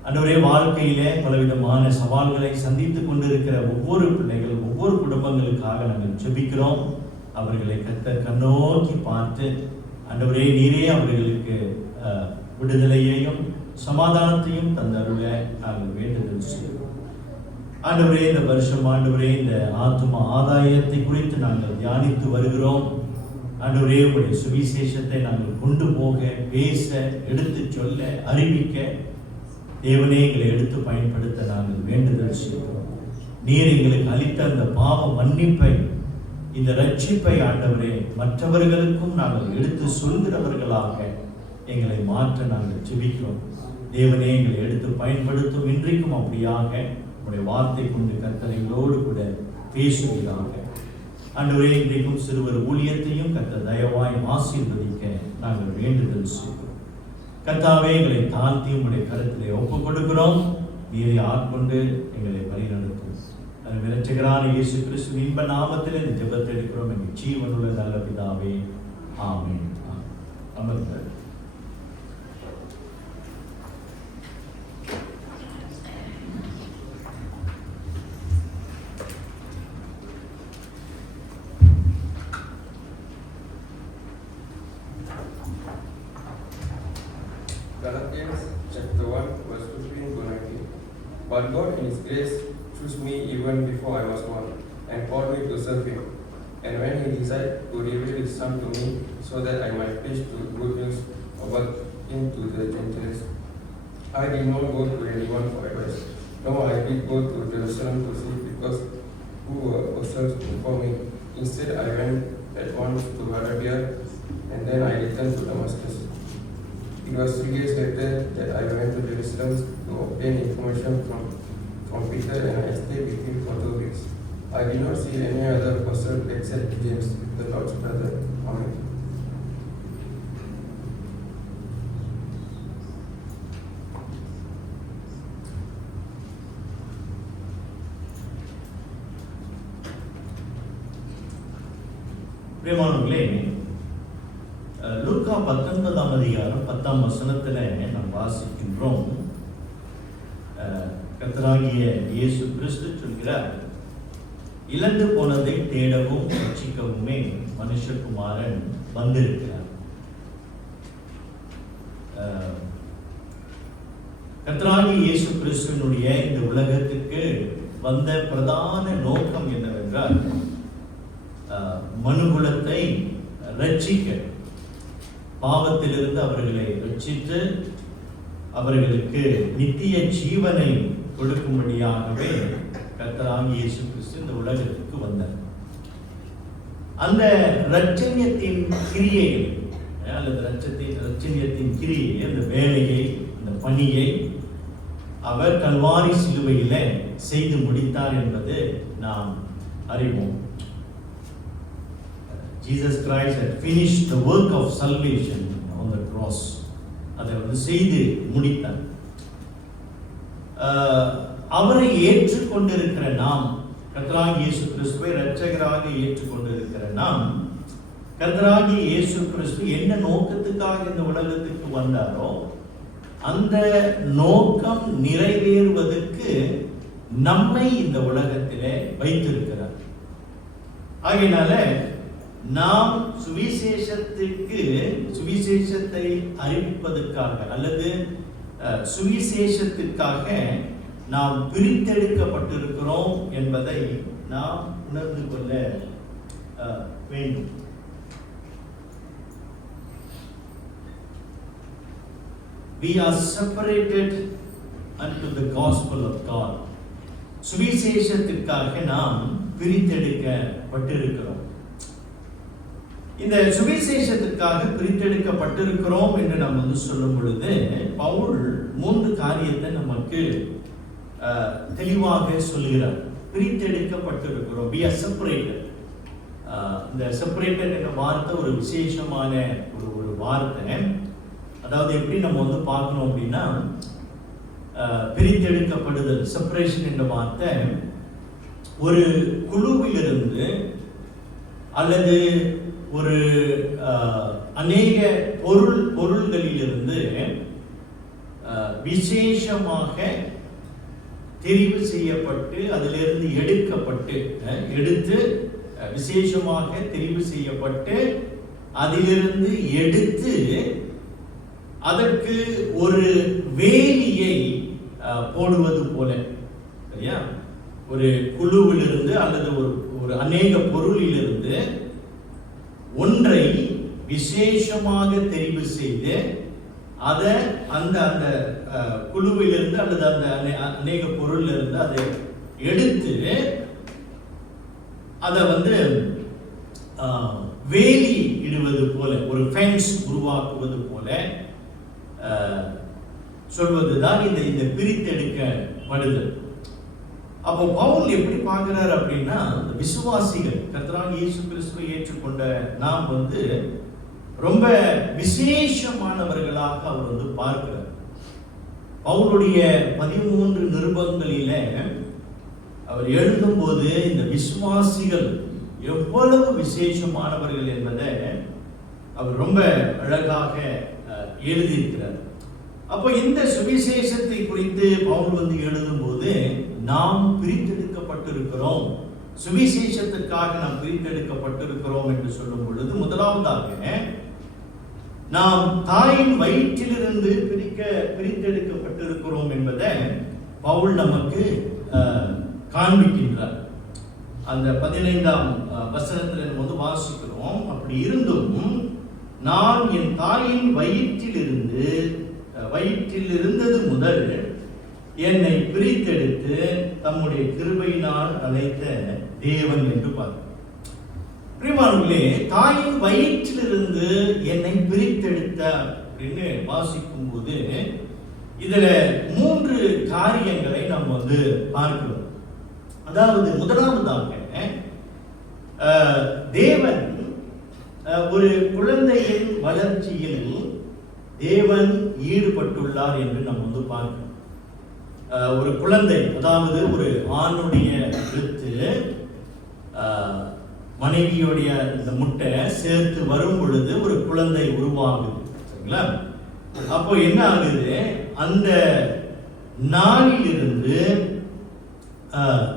ஆண்டவரே, வாழ்க்கையிலே பலவிதமான சவால்களை சந்தித்துக் கொண்டிருக்கிற ஒவ்வொரு பிள்ளைகள், ஒவ்வொரு குடும்பங்களுக்காக நாங்கள் ஜெபிக்கிறோம். அவர்களை கர்த்தர் கண்ணோக்கி பார்த்து ஆண்டவரே நீரே அவர்களுக்கு விடுதலையையும் சமாதானத்தையும் தந்தருள நாங்கள் வேண்டுதல் செய்கிறோம். ஆண்டவரே, இந்த வருஷம் ஆண்டவரே இந்த ஆத்தும ஆதாயத்தை குறித்து நாங்கள் தியானித்து வருகிறோம். ஆண்டவரே, உடைய சுவிசேஷத்தை நாங்கள் கொண்டு போக, பேச, எடுத்து சொல்ல, அறிவிக்க தேவனே எங்களை எடுத்து பயன்படுத்த நாங்கள் வேண்டுதல் செய்கிறோம். நீர் எங்களுக்கு அளித்த அந்த பாவ மன்னிப்பை, இந்த ரட்சிப்பை ஆண்டவரே மற்றவர்களுக்கும் நாங்கள் எடுத்து சொல்கிறவர்களாக எங்களை மாற்ற நாங்கள் ஜெபிக்கிறோம். தேவனே, எங்களை எடுத்து பயன்படுத்தும். இன்றைக்கும் அப்படியாக உடைய வார்த்தை கொண்டு கர்த்தரைகளோடு கூட பேசுவதாக. ஆண்டவரே, இன்றைக்கும் சிறுவர் ஊழியத்தையும் கர்த்தர் தயவாய் ஆசீர்வதிக்க நாங்கள் வேண்டுதல் செய்கிறோம். கர்த்தாவே, எங்களை தாழ்த்தி உடைய கருத்திலே ஒப்புக் கொடுக்கிறோம். நீரை ஆட்கொண்டு எங்களை வழிநடத்தும். விரட்சகரான இயேசு கிறிஸ்துவின் இன்ப நாமத்தில் இந்த ஜெபத்தை எடுக்கிறோம். எங்கள் ஜீவனுள்ள நல்ல பிதாவே, ஆமென். அமர்ந்த Galatians chapter 1 verse 15 to 19. But God in His grace chose me even before I was born and called me to serve Him. And when He decided to reveal His Son to me so that I might preach the good news about Him to the Gentiles, I did not go to anyone for advice. No, I did go to Jerusalem to see because who were apostles before me. Instead, I went at once to Arabia and then I returned to Damascus. It was 3 years later that I went to Jerusalem to obtain information from Peter, and I stayed with him for 2 weeks. I did not see any other apostle except James, the Lord's brother. Amen. பிரியமானவர்களே, லூக்கா 19ஆம் அதிகாரம் 10ஆம் வசனத்தில் நாம் வாசிக்கின்றோம். கர்த்தராகிய இயேசு கிறிஸ்து சொல்கிறார், இழந்து போனதை தேடவும் ரட்சிக்கவுமே மனுஷகுமாரன் வந்திருக்கிறார். கர்த்தராகிய இயேசு கிறிஸ்துவினுடைய இந்த உலகத்துக்கு வந்த பிரதான நோக்கம் என்னவென்றால் மனுகுலத்தை ரட்சிக்க, பாவத்திலிருந்து அவர்களை ரட்சித்து அவர்களுக்கு நித்திய ஜீவனை கொடுக்கும்படியாகவே கர்த்தராகிய இயேசு கிறிஸ்து இந்த உலகத்துக்கு வந்தார். அந்த ரட்சணியத்தின் கிரியை அல்லது ரட்சணியத்தின் கிரியை, அந்த வேலையை, அந்த பணியை அவர் கல்வாரி சிலுவையில செய்து முடித்தார் என்பது நாம் அறிவோம். Jesus Christ had finished the work of salvation on the cross. அதை செய்து முடித்தார். அவரை ஏற்றுக்கொண்டிருக்கிற நாம், கர்த்தராகிய இயேசு கிறிஸ்துவை இரட்சகராக ஏற்றுக்கொண்டிருக்கிற நாம், கர்த்தராகிய இயேசு கிறிஸ்து என்ன நோக்கத்துக்காக இந்த உலகத்துக்கு வந்தாரோ அந்த நோக்கம் நிறைவேறுவதற்கு நம்மை இந்த உலகத்திலே வைத்திருக்கிறார். ஆகையினால நாம் சுவிசேஷத்தை அறிவிப்பதற்காக அல்லது சுவிசேஷத்துக்காக நாம் பிரித்தெடுக்கப்பட்டிருக்கிறோம் என்பதை நாம் உணர்ந்து கொள்ள வேண்டும். We are separated unto the gospel of God. சுவிசேஷத்திற்காக நாம் பிரித்தெடுக்கப்பட்டிருக்கிறோம். இந்த சுவிசேஷத்திற்காக பிரித்தெடுக்கப்பட்டிருக்கிறோம் என்று நாம் சொல்லும் பொழுது பவுல் 3 காரியத்தை நமக்கு தெளிவாக சொல்கிறார். பிரித்தெடுக்கப்பட்டிருக்கிறோம். We are separated. இந்த செப்பரேட்டட் என்ற வார்த்தை ஒரு விசேஷமான ஒரு வார்த்தை. அதாவது எப்படி நம்ம பார்க்கணும் அப்படின்னா, பிரித்தெடுக்கப்படுதல், செப்பரேஷன் என்ற வார்த்தை ஒரு குழுவிலிருந்து அல்லது ஒரு அநேக பொருள்களிலிருந்து விசேஷமாக தெரிவு செய்யப்பட்டு அதிலிருந்து எடுத்து விசேஷமாக தெரிவு செய்யப்பட்டு அதிலிருந்து எடுத்து அதற்கு ஒரு வேலியை போடுவது போல, சரியா? ஒரு குழுவிலிருந்து அல்லது ஒரு அநேக பொருளிலிருந்து ஒன்றை விசேஷமாக தெரிவு செய்து அதை அந்த குழுவிலிருந்து அல்லது அந்த அநேக பொருளிலிருந்து அதை எடுத்து அதை வேலி இடுவது போல, ஒரு ஃபென்ஸ் உருவாக்குவது போல சொல்வதுதான் இந்த பிரித்தெடுக்கப்படுதல். அப்போ பவுல் எப்படி பார்க்கிறார் அப்படின்னா, விசுவாசிகள் கர்த்தராகிய இயேசு கிறிஸ்துவை ஏற்றுக்கொண்ட நாம் ரொம்ப விசேஷமானவர்களாக அவர் பார்க்கிறார். பவுலுடைய 13 நிருபங்களில அவர் எழுதும்போது இந்த விசுவாசிகள் எவ்வளவு விசேஷமானவர்கள் என்பதை அவர் ரொம்ப அழகாக எழுதியிருக்கிறார். அப்போ இந்த சுவிசேஷத்தை குறித்து பவுல் எழுதும்போது நாம் பிரித்தெடுக்கப்பட்டிருக்கிறோம், சுவிசேஷத்திற்காக நாம் பிரித்தெடுக்கப்பட்டிருக்கிறோம் என்று சொல்லும் பொழுது, முதலாவதாக நாம் தாயின் வயிற்றிலிருந்து பிரித்தெடுக்கப்பட்டிருக்கிறோம் என்பதை பவுல் நமக்கு காண்பிக்கின்றார். அந்த 15ஆம் வசனத்தில் நம்ம வாசிக்கிறோம், அப்படி இருந்தும் நான் என் தாயின் வயிற்றில் இருந்தது முதல் என்னை பிரித்தெடுத்து தம்முடைய கிருபையினால் அழைத்த தேவன் என்று பார்க்கிறோம். பிரியமானவர்களே, தாயின் வயிற்றிலிருந்து என்னை பிரித்தெடுத்தார் அப்படின்னு வாசிக்கும் போது இதுல 3 காரியங்களை நாம் பார்க்கிறோம். அதாவது முதலாவதாக தேவன் ஒரு குழந்தையின் வளர்ச்சியில் தேவன் ஈடுபட்டுள்ளார் என்று நம்ம பார்க்கிறோம். ஒரு குழந்தை, அதாவது ஒரு ஆணுடைய வித்து மனைவியுடைய இந்த முட்டை சேர்த்து வரும் பொழுது ஒரு குழந்தை உருவாகுது, சரிங்களா? அப்போ என்ன ஆகுது, அந்த நாளிலிருந்து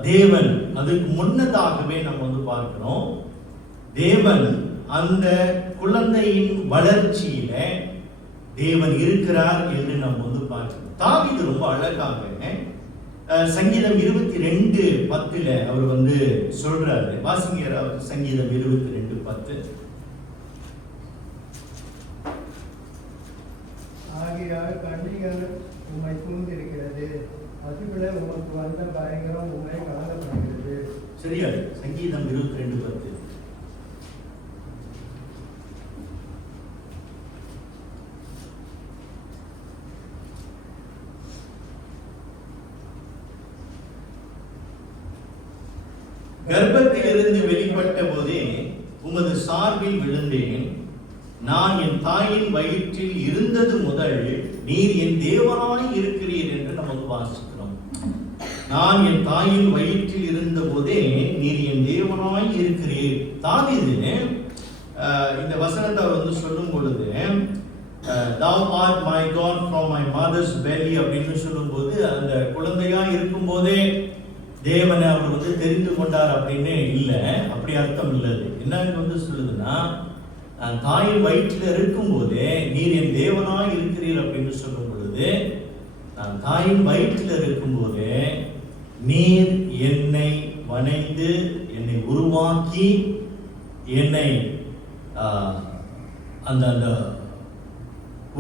தேவன், அதுக்கு முன்னதாகவே நம்ம பார்க்கிறோம், தேவன் அந்த குழந்தையின் வளர்ச்சியில தேவன் இருக்கிறார் என்று நம்ம பார்க்கிறோம். தாவீது ரொம்ப அழகாக சங்கீதம் 22:10 அவர் சொல்றாரு. வாசிங்க சங்கீதம் 22:10. ஆகையால் கண்ணிகள் உம்மை சூழ்ந்திருக்கிறது, அதுபோல உமக்கு வந்த பயங்கரம் உம்மை கலங்கப்படுகிறது. சரியா? சங்கீதம் 22:10. கர்ப்பத்திலிருந்து வெளிப்பட்ட போதே உமது சார்பில் விழுந்தேன், நான் என் தாயின் வயிற்றில் இருந்தது முதல் நீர் என் தேவனாய் இருக்கிறீர் என்று நமக்கு வாசிக்கிறோம். நான் என் தாயின் வயிற்றில் இருந்த போதே நீர் என் தேவனாய் இருக்கிறீர். தாவீது இந்த வசனத்தை அவர் வந்து சொல்லும் பொழுது thou art my God from my mother's belly அப்படின்னு சொல்லும்போது அந்த குழந்தையா இருக்கும் போதே தேவனை அவர் வந்து தெரிந்து கொண்டார் அப்படின்னு இல்லை, அப்படி அர்த்தம் இல்லை. என்னன்னு வந்து சொல்லுதுன்னா, நான் தாயின் வயிற்றில் இருக்கும் போதே நீர் என் தேவனாய் இருக்கிறீர் அப்படின்னு சொல்லும் பொழுது, நான் தாயின் வயிற்றில் இருக்கும் போதே நீர் என்னை வணைந்து என்னை உருவாக்கி என்னை அந்த அந்த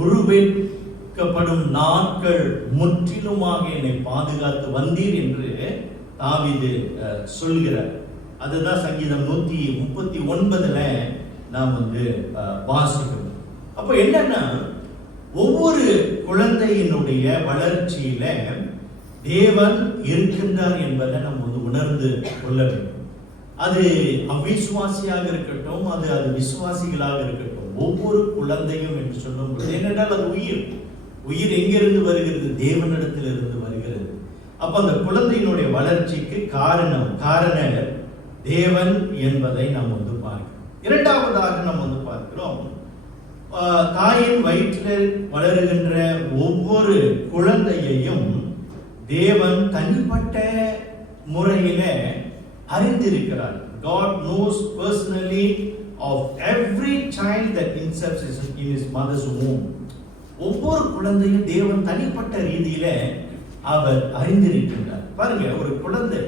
உருவேற்கப்படும் நாட்கள் முற்றிலுமாக என்னை பாதுகாத்து வந்தீர் என்று தாவீது சொல்கிறார். அதுதான் சங்கீதம் 139 நாம் வந்து வாசிக்கிறோம். அப்போ என்னன்னா, ஒவ்வொரு குழந்தையினுடைய வளர்ச்சியில தேவன் இருக்கின்றார் என்பதை நம்ம வந்து உணர்ந்து கொள்ள வேண்டும். அது அவிசுவாசியாக இருக்கட்டும், அது விசுவாசிகளாக இருக்கட்டும், ஒவ்வொரு குழந்தையும் என்று சொல்லும்போது என்னென்றால் அது உயிர் எங்கிருந்து வருகிறது? தேவனிடத்திலிருந்து வருகிறது. அப்ப அந்த குழந்தையினுடைய வளர்ச்சிக்கு காரணர் தேவன் என்பதை நாம் வந்து பார்க்கிறோம். இரண்டாவதாக நாம் வந்து பார்க்கிறோம், தாயின் வயிற்றில் வளருகின்ற ஒவ்வொரு குழந்தையையும் தேவன் தனிப்பட்ட முறையில அறிந்திருக்கிறார். God knows personally of every child that incepts in his mother's womb. ஒவ்வொரு குழந்தையும் தேவன் தனிப்பட்ட ரீதியில அவர் அறிந்திருக்கின்றார். பாருங்க, ஒரு குழந்தை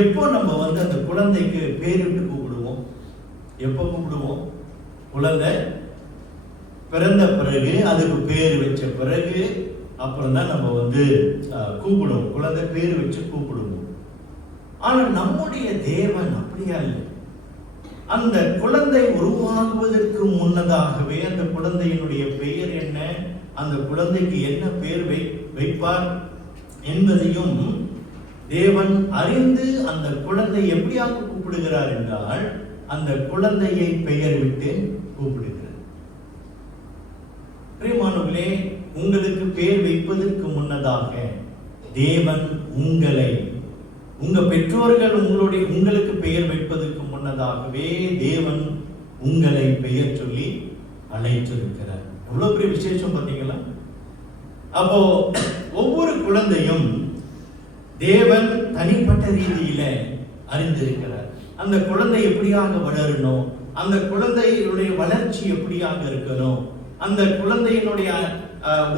எப்போ நம்ம வந்து அந்த குழந்தைக்கு பேரிட்டு கூப்பிடுவோம்? எப்போ கூப்பிடுவோம்? குழந்தை பிறந்த பிறகு, அதுக்கு பேர் வச்ச பிறகு அப்புறம் தான் நம்ம வந்து கூப்பிடுவோம், குழந்தை பேர் வச்சு கூப்பிடுவோம். ஆனால் நம்முடைய தேவன் அப்படியா இல்லை. அந்த குழந்தை உருவாகுவதற்கு முன்னதாகவே அந்த குழந்தையினுடைய பெயர் என்ன, அந்த குழந்தைக்கு என்ன பெயர் வைப்பார் என்பதையும் தேவன் அறிந்து அந்த குழந்தை எப்படியாக கூப்பிடுகிறார் என்றால், அந்த குழந்தையை பெயர் விட்டு கூப்பிடுகிறார். பிரியமானவர்களே, உங்களுக்கு பெயர் வைப்பதற்கு முன்னதாக தேவன் உங்க பெற்றோர்கள் உங்களுக்கு பெயர் வைப்பதற்கு முன்னதாகவே தேவன் உங்களை பெயர் சொல்லி அழைத்திருக்கிறார். எவ்வளவு பெரிய விசேஷம் பார்த்தீங்களா? அப்போ ஒவ்வொரு குழந்தையும் தேவன் தனிப்பட்ட ரீதியில அறிந்திருக்கிறார். அந்த குழந்தை எப்படியாக வளரணும், அந்த குழந்தையினுடைய வளர்ச்சி எப்படியாக இருக்கணும், அந்த குழந்தையினுடைய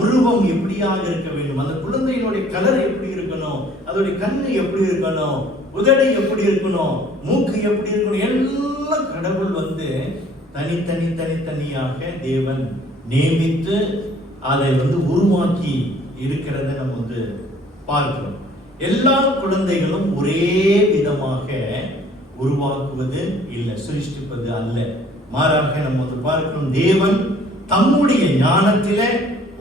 உருவம் எப்படியாக இருக்க வேண்டும், அந்த குழந்தையினுடைய கலர் எப்படி இருக்கணும், அதோடைய கண்ணு எப்படி இருக்கணும், உதடு எப்படி இருக்கணும், மூக்கு எப்படி இருக்கணும், எல்லாம் கடவுள் வந்து தனித்தனியாக தேவன் நியமித்து அதை வந்து உருவாக்கி இருக்கிறத நம்ம வந்து பார்க்கிறோம். எல்லா குழந்தைகளும் ஒரே விதமாக உருவாக்குவது இல்லை, சிருஷ்டிப்பது அல்ல. மாறாக நம்ம வந்து பார்க்கிறோம், தேவன் தம்முடைய ஞானத்தில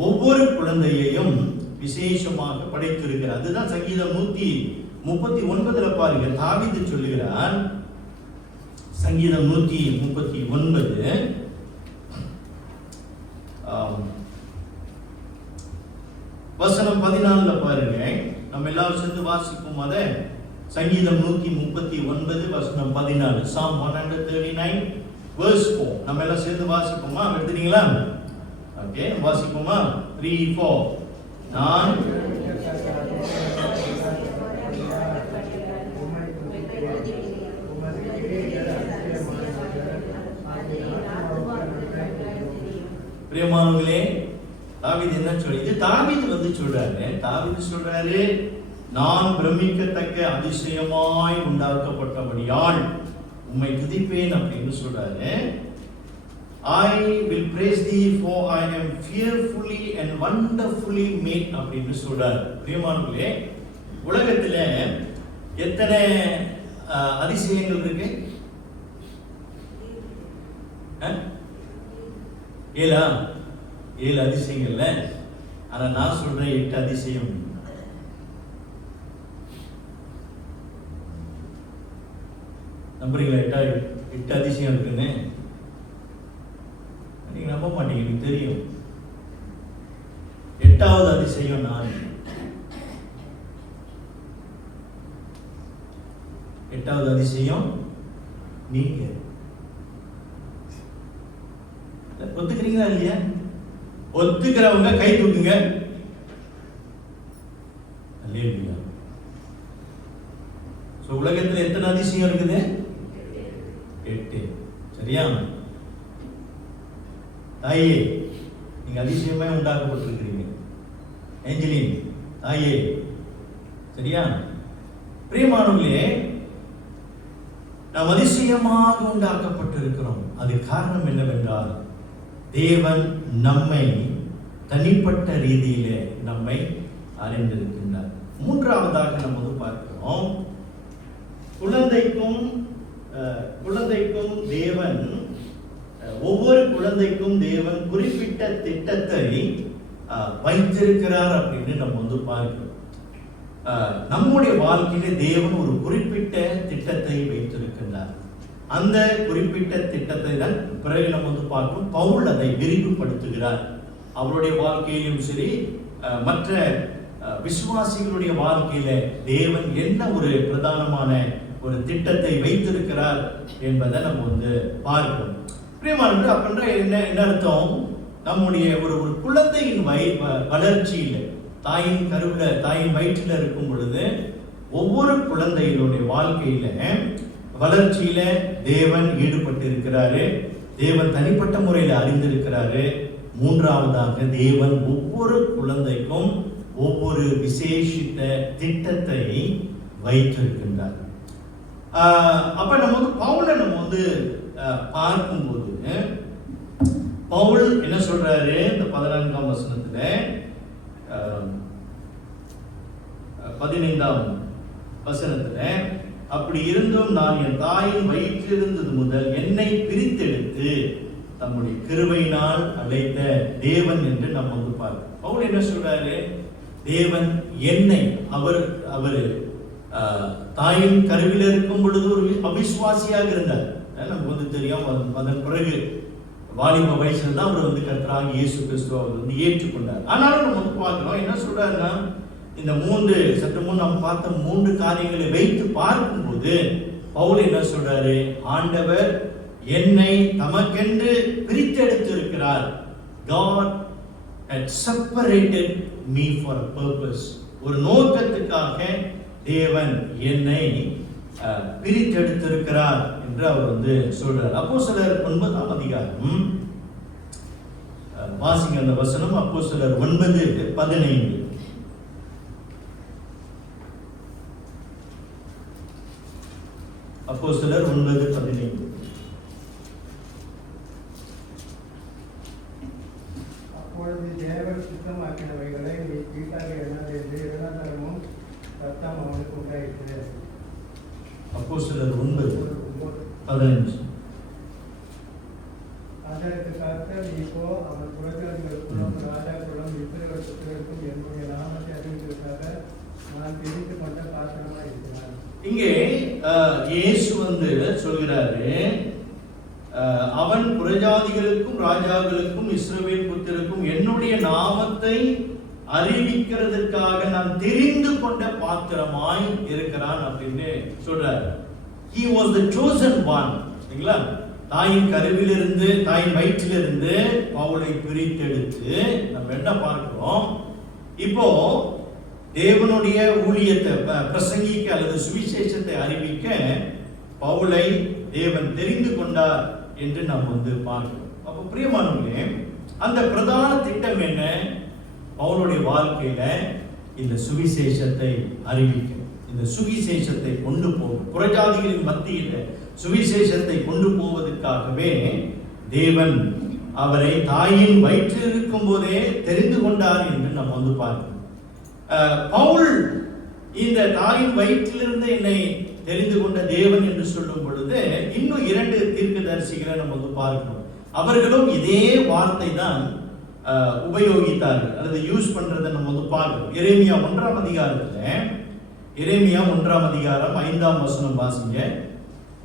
ஒவ்வொரு குழந்தையையும் விசேஷமாக படைத்திருக்கிறார். அதுதான் சங்கீதம் 139 பாருங்க, தாவீது சொல்லுகிறார். சங்கீதம் 139 வசனம் 14 பாருங்க. நம்ம எல்லாரும் சேர்ந்து வாசிப்போம். அத சங்கீதம் 139 வசனம் 14, Psalm 139 verse 4. நம்ம எல்லாம் சேர்ந்து வாசிப்போமா? எடுத்துட்டீங்களா? ஓகே, வாசிப்போமா? 3 4. நான் பிரியமானவர்களே, தாவீது என்ன சொல்றது? தாவீது வந்து சொல்றாரு, நான் பிரமிக்கத்தக்க அதிசயமாய் உண்டாக்கப்பட்டபடியால் உம்மை துதிப்பேன் அப்படின்னு சொல்றாரு. I will praise thee for I am fearfully and wonderfully made அப்படின்னு சொல்றாரு. பிரியமானவர்களே, உலகத்துல எத்தனை அதிசயங்கள் இருக்கு? 7 அதிசயங்கள்ல. ஆனா நான் சொல்றேன் 8 அதிசயம். நம்புறீங்களா? 8 அதிசயம் இருக்குன்னு நீங்க நம்ப மாட்டீங்க, எனக்கு தெரியும். 8வது அதிசயம் நான். 8வது அதிசயம் நீங்க. ஒத்துக்கிறீங்களா இல்லையா? ஒத்துக்கிறவங்க கை தூக்குங்க. அல்லேலூயா. சோ உலகத்துல எத்தனை அதிசயம் இருக்குது? 8. சரியா? தாயே, நீங்க அதிசயமா உண்டாக்கப்பட்டிருக்கிறீங்க. ஏஞ்சலின் தாயே, சரியா? பிரியமானவர்களே, நாம் அதிசயமாக உண்டாக்கப்பட்டிருக்கிறோம். அது காரணம் என்னவென்றால், தேவன் நம்மை தனிப்பட்ட ரீதியிலே நம்மை அறிந்திருக்கின்றார். மூன்றாவதாக நம்ம பார்க்கிறோம், குழந்தைக்கும் தேவன், ஒவ்வொரு குழந்தைக்கும் தேவன் குறிப்பிட்ட திட்டத்தை வைத்திருக்கிறார் அப்படின்னு நம்ம பார்க்கிறோம். நம்முடைய வாழ்க்கையில தேவன் ஒரு குறிப்பிட்ட திட்டத்தை வைத்திருக்கின்றார். அந்த குறிப்பிட்ட திட்டத்தை தான் பிறகு நம்ம பார்க்கிறோம். பவுல் அதை விரிவுபடுத்துகிறார். அவருடைய வாழ்க்கையிலும் சரி, மற்ற விசுவாசிகளுடைய வாழ்க்கையில தேவன் என்ன ஒரு பிரதானமான ஒரு திட்டத்தை வைத்திருக்கிறார் என்பதை நம்ம பார்க்கிறோம். பிரியமானவர்களே, அப்படின்ற என்ன அர்த்தம்? நம்முடைய ஒரு குழந்தையின் வளர்ச்சியில, தாயின் கருவில, தாயின் வயிற்றில் இருக்கும் பொழுது ஒவ்வொரு குழந்தையினுடைய வாழ்க்கையில வளர்ச்சியில தேவன் ஈடுபட்டு இருக்கிறாரு. தேவன் தனிப்பட்ட முறையில் அறிந்திருக்கிறாரு. மூன்றாவதாக, தேவன் ஒவ்வொரு குழந்தைக்கும் ஒவ்வொரு விசேஷித்த திட்டத்தை வைத்திருக்கின்றார். அப்ப நம்ம பவுலை நம்ம பார்க்கும்போது, பவுல் என்ன சொல்றாரு? இந்த 14ஆம் வசனத்துல 15ஆம் வசனத்துல, அப்படி இருந்தும் நான் என் தாயின் வயிற்றிலிருந்தது முதல் என்னை பிரித்தெடுத்து தம்முடைய கிருபையினால் அழைத்த தேவன் என்று நம்ம பார்க்கிறோம். பவுல் என்ன சொல்றாரு? தேவன் என்னை, அவர் தாயின் கருவில் இருக்கும் பொழுது ஒரு அவிசுவாசியாக இருந்தார். நமக்கு தெரியும். அதன் பிறகு வாலிப வயசுல தான் அவர் கர்த்தராகிய இயேசு கிறிஸ்துவை அவர் ஏற்றுக்கொண்டார். ஆனாலும் நம்ம பார்க்கிறோம், என்ன சொல்றாருன்னா, இந்த சற்று முன் நம்ம பார்த்த 3 காரியங்களை வைத்து பார்க்கும்போது பவுல் என்ன சொல்றாரு? ஆண்டவர் என்னை தமக்கென்று பிரித்தெடுத்திருக்கிறார். God had separated me for a purpose. ஒரு நோக்கத்துக்காக தேவன் என்னை பிரித்தெடுத்திருக்கிறார் என்று அவர் சொல்றார். அப்போஸ்தலர் 9ஆம் அதிகாரம், வாசிங்க அந்த வசனம். அப்போஸ்தலர் 9:15. அப்போஸ்தலர் 9:15. அப்பொழுது தேவன் சுத்தமாக்கினவைகளை நீ தீட்டாக எண்ணாது என்று 2ஆம் தரமும் சத்தம் அவனுக்கு உண்டாயிற்று. அப்போஸ்தலர் 9:15. அதற்கு கர்த்தர், இப்போ அவன் புறஜாதிகளுக்குள்ளும் ராஜாக்களும் இஸ்ரவேல் புத்திரருக்கும் என்னுடைய நாமத்தை அறிவிப்பதற்காக நான் பிரித்து கொண்ட பாத்திரமாய் இருக்கிறான். இங்கே இயேசு சொல்கிறாரு, அவன் புறஜாதிகளுக்கும் ராஜாக்களுக்கும் இஸ்ரவேல் புத்திரருக்கும் என்னுடைய நாமத்தை அறிவிக்கிறதுக்காக நான் தெரிந்து கொண்ட பாத்திரமாய் இருக்கிறான் அப்படின்னு சொல்றாரு. He was the chosen one. சரிங்களா? தாயின் கருவிலிருந்து, தாயின் வயிற்றிலிருந்து பவுலை பிரித்தெடுத்து நம்ம என்ன பார்க்கிறோம்? இப்போ தேவனுடைய ஊழியத்தை பிரசங்கிக்க அல்லது சுவிசேஷத்தை அறிவிக்க பவுலை தேவன் தெரிந்து கொண்டார் என்று நாம் பார்க்கிறோம். அப்போ பிரியமானவர்களே, அந்த பிரதான திட்டம் என்ன? பவுலுடைய வாழ்க்கையில இந்த சுவிசேஷத்தை அறிவிக்க, இந்த சுவிசேஷத்தை கொண்டு போகும், புறஜாதிகளின் மத்தியில் சுவிசேஷத்தை கொண்டு போவதற்காகவே தேவன் அவரை தாயின் வயிற்றில் இருக்கும் போதே தெரிந்து கொண்டார் என்று நாம் பார்க்கிறோம். பவுல் இந்த தாயின் வயிற்றிலிருந்து என்னை தெரிந்து கொண்ட தேவன் என்று சொல்லும் பொழுது இன்னும் 2 தீர்க்கதரிசிகளை நம்ம பார்க்கிறோம். அவர்களும் இதே வார்த்தை தான் உபயோகித்தார்கள் அல்லது யூஸ் பண்றதை நம்ம பார்க்கிறோம். எரேமியா 1ஆம் அதிகாரத்துல, எரேமியா 1ஆம் அதிகாரம் 5ஆம் வசனம் வாசிங்க.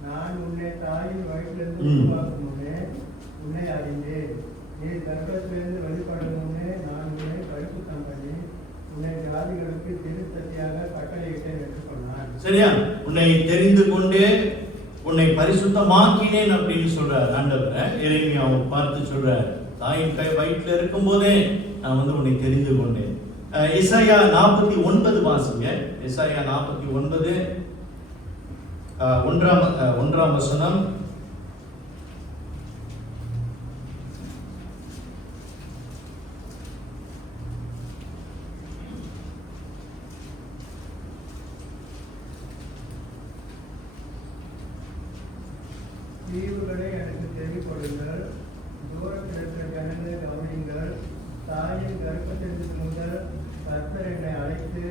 நான் உன்னை தாயின் வயிற்றிலிருந்து உருவாக்கும் முன்னே உன்னை அறிந்தேன். நீ கர்ப்பத்திலிருந்து வெளிப்படும் முன்னே நான் உன்னை பரிசுத்தம் பண்ணி உன்னை ஜாதிகளுக்கு திருத்தத்தியாக கட்டளையிட்டேன் என்று சொன்னான். சரியா? உன்னை தெரிந்து கொண்டு உன்னை பரிசுத்தமாக்கினேன் அப்படின்னு சொல்றார் ஆண்டவர். எரேமியாவை பார்த்து சொல்றார், தாயின் வயிற்றில் இருக்கும் போதே நான் உன்னை தெரிந்து கொண்டேன். எசாயா 49 வாசிங்க. எசாயா 49 ஒன்றாம் வசனம். தீவுகளை எனக்கு செவி கொடுங்கள், தூரத்தில் இருக்கிற ஜனங்களை கவனிங்கள். தாயின் கர்ப்பத்திற்கு முதல் கர்த்தர் என்னை அழைத்து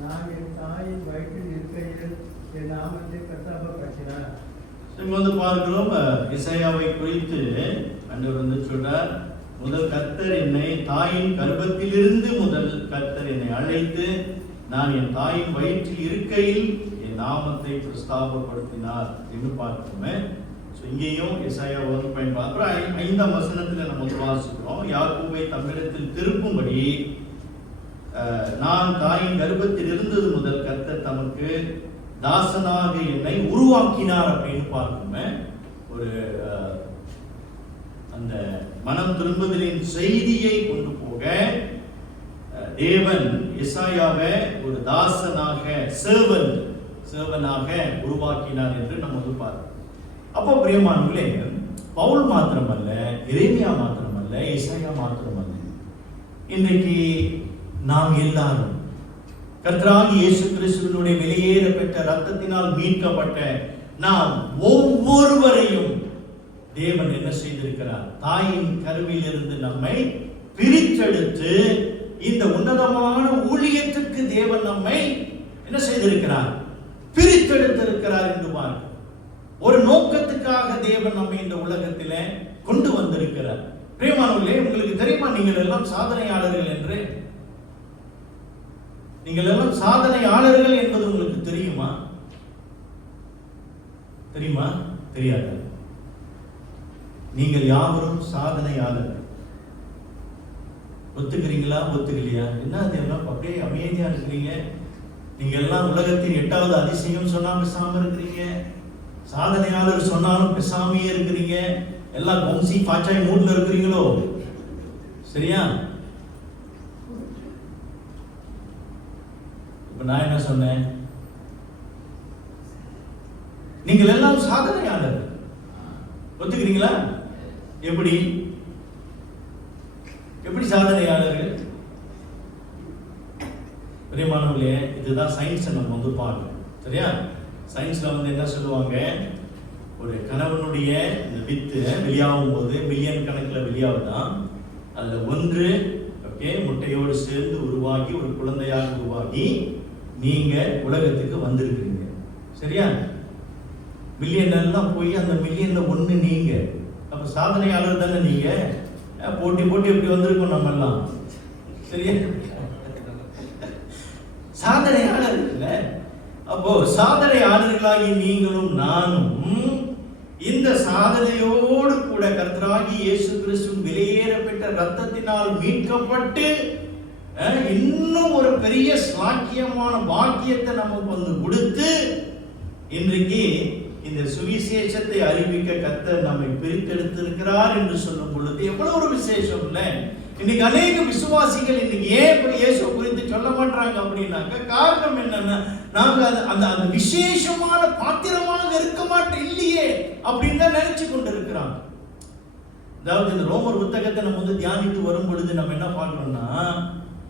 நான் என் தாயின் வயிற்றில் இருக்கையில் என் நாமத்தை பிரஸ்தாபப்படுத்தினார். பார்க்கிறோம், எசாயாவை குறித்து ஆண்டவர் சொல்றார், முதல் கர்த்தர் என்னை தாயின் கர்ப்பத்திலிருந்து முதல் கர்த்தர் என்னை அழைத்து நான் என் தாயின் வயிற்றில் இருக்கையில் என் நாமத்தை பிரஸ்தாபப்படுத்தினார் என்று பார்க்கிறோமே. இங்கேயும் எசாயா பயன்படுத்துறோம். 5ஆம் வசனத்தில் நம்ம வாசிக்கிறோம், யாக்கோபை தம்மிடத்தில் திருப்பும்படி நான் தாயின் கர்ப்பத்தில் இருந்தது முதல் கர்த்தர் தமக்கு தாசனாக என்னை உருவாக்கினார் அப்படின்னு பார்க்கணுமே. ஒரு அந்த மனம் திரும்புதலின் செய்தியை கொண்டு போக தேவன் எசாயாவை ஒரு தாசனாக சேவனாக உருவாக்கினார் என்று நம்ம பார்க்கிறோம். அப்போ பிரியமானவர்களே, பவுல் மாத்திரமல்ல, எரேமியா மாத்திரமல்ல, எசாயா மாத்திரமல்ல, இன்றைக்கு நாம் எல்லாரும் கர்த்தராகிய இயேசு கிறிஸ்துவினுடைய வெளியேறப்பட்ட இரத்தத்தினால் மீட்கப்பட்ட நாம் ஒவ்வொருவரையும் தேவன் என்ன செய்திருக்கிறார்? தாயின் கருவில் இருந்து நம்மை பிரித்தெடுத்து இந்த உன்னதமான ஊழியத்திற்கு தேவன் நம்மை என்ன செய்திருக்கிறார்? பிரித்தெடுத்திருக்கிறார் என்று பார்க்கிறோம். ஒரு நோக்கத்துக்காக தேவன் நம்மை இந்த உலகத்தில கொண்டு வந்திருக்கிறார். பிரியமானவர்களே, உங்களுக்கு தெரியுமா நீங்கள் எல்லாம் சாதனையாளர்கள் என்று? நீங்கள் எல்லாம் சாதனையாளர்கள் என்பது உங்களுக்கு தெரியுமா? தெரியுமா? தெரியாது. நீங்கள் யாவரும் சாதனையாளர்கள். ஒத்துக்கிறீங்களா? ஒத்துக்கலையா? என்ன அதெல்லாம் அப்படியே அமைதியா இருக்கிறீங்க? நீங்க எல்லாம் உலகத்தின் 8வது அதிசயம் சொன்னா பேசாம இருக்கிறீங்க, சாதனையாளர் சொன்னாலும் பேசாமையே இருக்கிறீங்க, எல்லாம் கொம்சி பாச்சாய் மூட்ல இருக்கிறீங்களோ? சரியா? இப்ப நான் என்ன சொன்னேன்? நீங்கள் எல்லாம் சாதனையாளர். ஒத்துக்கிறீங்களா? எப்படி எப்படி சாதனையாளர்கள்? பிரியமானவர்களே, இதுதான் சயின்ஸ் நம்ம பார்க்கணும். சரியா? சயின்ஸ்ல என்ன சொல்லுவாங்க, ஒரு கணவனுடைய இந்த வித்து வெளியாகும் போது மில்லியன் கணக்கில் வெளியாகுதான். அதுல ஒன்று முட்டையோடு சேர்ந்து உருவாகி ஒரு குழந்தையாக உருவாகி நீங்க உலகத்துக்கு வந்திருக்கிறீங்க. சரியா? மில்லியன் எல்லாம் போய் அந்த மில்லியன்ல ஒண்ணு நீங்க. அப்ப சாதனையாளர் தானே நீங்க. போட்டி போட்டி எப்படி வந்திருக்கோம் நம்ம எல்லாம். சரியா? சாதனையாளர் இல்ல. அப்போ சாதனையாளர்களாகி நீங்களும் நானும் இந்த சாதனையோடு கூட கர்த்தராகிய இயேசு கிறிஸ்துவின் வெளியேறப்பட்ட இரத்தத்தினால் மீட்கப்பட்டு இன்னும் ஒரு பெரிய சாக்கியமான பாக்கியத்தை நமக்கு கொடுத்து இன்றைக்கு இந்த சுவிசேஷத்தை அறிவிக்க கர்த்தர் நம்மை பிரித்தெடுத்திருக்கிறார் என்று சொல்லும் பொழுது எவ்வளவு ஒரு விசேஷம் இல்ல. இன்னைக்கு அநேக விசுவாசிகள் இன்னைக்கு ஏன் இயேசு குறித்து சொல்ல மாட்டாங்க அப்படின்னாக்க காரணம் என்னன்னா, நாங்க அந்த அந்த விசேஷமான பாத்திரமாக இருக்க மாட்டோம் இல்லையே அப்படின்னு தான் நினைச்சு கொண்டு இருக்கிறாங்க. அதாவது இந்த ரோமர் புத்தகத்தை நம்ம தியானித்து வரும் பொழுது நம்ம என்ன பார்க்கணும்னா,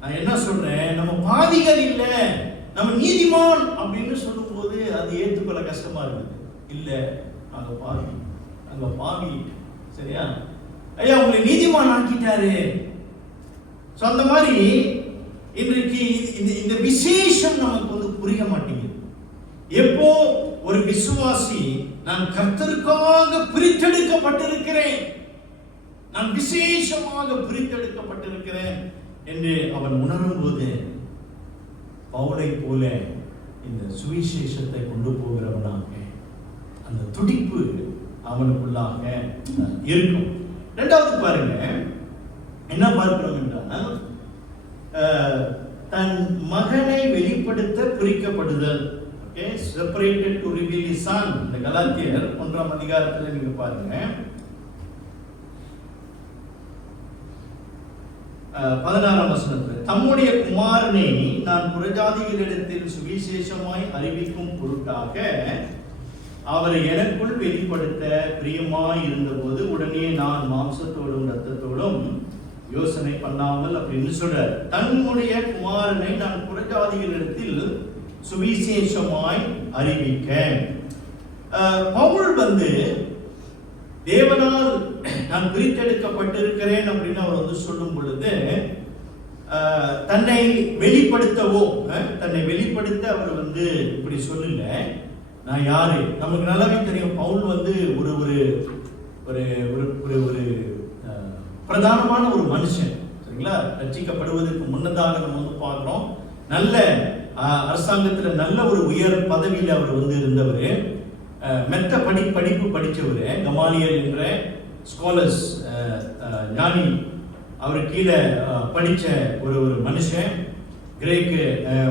நான் என்ன சொல்றேன், நம்ம பாவிகள் இல்ல, நம்ம நீதிமான் அப்படின்னு சொல்லும் போது அது ஏற்றுக்கொள்ள கஷ்டமா இருக்குது. இல்ல, நாங்க பாவி. சரியா? ஐயா உங்களை நீதிமான் ஆக்கிட்டாரு. அந்த மாதிரி இன்றைக்கு இந்த விசேஷம் நமக்கு புரிய மாட்டேங்குது. எப்போ ஒரு விசுவாசி நான் கர்த்தருக்காக பிரித்தெடுக்கப்பட்டிருக்கிறேன், நான் விசேஷமாக பிரித்தெடுக்கப்பட்டிருக்கிறேன் என்று அவன் உணரும் போது பவுலை போல இந்த சுவிசேஷத்தை கொண்டு போகிறவனாக அந்த துடிப்பு அவனுக்குள்ளாக இருக்கும். இரண்டாவது பாருங்க, என்ன பார்க்கிறோம் என்றால் தன் மகனை வெளிப்படுத்த பிரிக்கப்படுதல். Okay, separated to reveal his son. இந்த கலாத்தியர் 1ஆம் அதிகாரத்தில் நீங்க பாருங்க 16ஆம் வசனத்தில் தம்முடைய குமாரனை நான் புறஜாதிகளிடத்தில் சுவிசேஷமாய் அறிவிக்கும் பொருட்டாக அவரை எனக்குள் வெளிப்படுத்த பிரியமாய் இருந்தபோது உடனே நான் மாம்சத்தோடும் இரத்தத்தோடும் யோசனை பண்ணாமல் அப்படின்னு சொல்றார். தன்னுடைய குமாரனை நான் புறஜாதிகளிடத்தில் சுவிசேஷமாய் அறிவிக்க. பவுல் தேவனால் நான் பிரித்தெடுக்கப்பட்டிருக்கிறேன் அப்படின்னு அவர் சொல்லும் பொழுது தன்னை வெளிப்படுத்தவோ தன்னை வெளிப்படுத்த அவர் இப்படி சொல்லல. நான் யாரு நமக்கு நல்லாவே தெரியும். பவுல் ஒரு ஒரு ஒரு ஒரு ஒரு பிரதானமான ஒரு மனுஷன், சரிங்களா? ரட்சிக்கப்படுவதற்கு முன்னதாக நம்ம பார்க்கிறோம். நல்ல அரசாங்கத்தில் நல்ல ஒரு உயர் பதவியில் அவர் இருந்தவர். மெத்த படிப்பு படித்தவர். கமாலியல் என்ற ஸ்காலர்ஸ் ஞானி அவர் கீழே படித்த ஒரு ஒரு மனுஷன். கிரேக்கு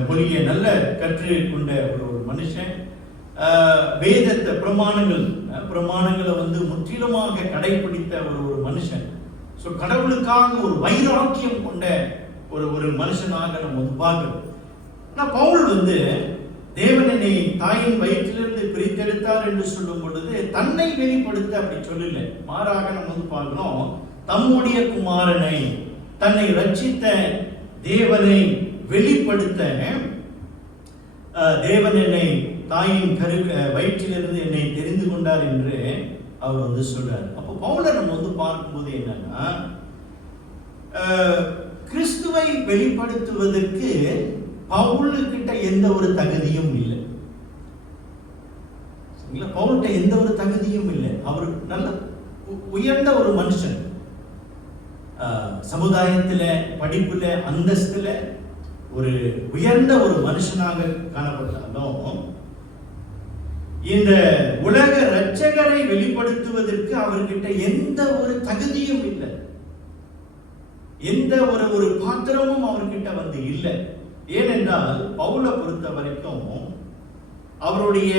மொழியை நல்ல கற்றுக்கொண்ட ஒரு மனுஷன். வேதத்தை பிரமாணங்களை முற்றிலுமாக கடைபிடித்த ஒரு மனுஷன். ஸோ கடவுளுக்காக ஒரு வைராக்கியம் கொண்ட ஒரு ஒரு மனுஷனாக நம்ம பார்க்கிறோம். ஆனால் பவுல் தேவன் என்னை தாயின் வயிற்றிலிருந்து பிரித்தெடுத்தார் என்று சொல்லும் பொழுது தன்னை வெளிப்படுத்த அப்படி சொல்லல. மாறாக நம்ம பார்க்கிறோம், தம்முடைய குமாரனை, தன்னை ரட்சித்த தேவனை வெளிப்படுத்த தேவன் என்னை தாயின் வயிற்றிலிருந்து என்னை தெரிந்து கொண்டார் என்று அவர் சொல்றார். அப்போ பவுலை நம்ம பார்க்கும்போது என்னன்னா, கிறிஸ்துவை வெளிப்படுத்துவதற்கு பவுலுக்கிட்ட எந்த ஒரு தகுதியும் இல்லை. பவுல்கிட்ட எந்த ஒரு தகுதியும் இல்லை. அவர் நல்ல உயர்ந்த ஒரு மனுஷன். சமுதாயத்தில், படிப்புல, அந்தஸ்துல ஒரு உயர்ந்த ஒரு மனுஷனாக காணப்பட்டாலும் இந்த உலக இரட்சகரை வெளிப்படுத்துவதற்கு அவர்கிட்ட எந்த ஒரு தகுதியும் இல்லை. எந்த ஒரு ஒரு பாத்திரமும் அவர்கிட்ட இல்லை. ஏனென்றால் பவுலை பொறுத்த வரைக்கும் அவருடைய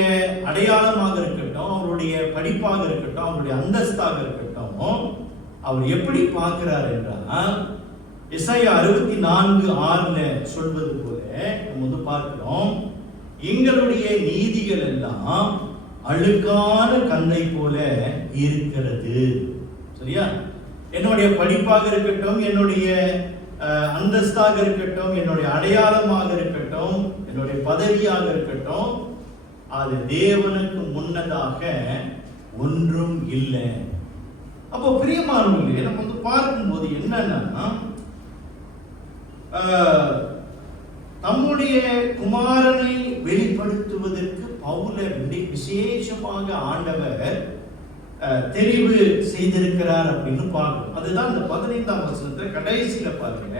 அடையாளமாக இருக்கட்டும், அவருடைய படிப்பாக இருக்கட்டும், அவருடைய அந்தஸ்தாக இருக்கட்டும், அவர் எப்படி பார்க்கிறார் என்றால் எசாயா 64:6 சொல்வது போல நம்ம பார்க்கிறோம், எங்களுடைய நீதிகள் எல்லாம் அழுக்கான கந்தை போல இருக்கிறது. சரியா? என்னுடைய படிப்பாக இருக்கட்டும், என்னுடைய அந்தஸ்தாக இருக்கட்டும், என்னுடைய அடையாளமாக இருக்கட்டும், என்னுடைய பதவியாக இருக்கட்டும், அது தேவனுக்கு முன்னதாக ஒன்றும் இல்லை. அப்போ பிரியமானவர்களே, நம்ம பார்க்கும்போது என்னன்னா, தம்முடைய குமாரனை வெளிப்படுத்துவதற்கு பவுலை விசேஷமாக ஆண்டவர் தெரிவு செய்திருக்கிறார் அப்படின்னு பார்க்கணும். அதுதான் இந்த 15ஆம் வசனத்தை கடைசியில பாருங்க.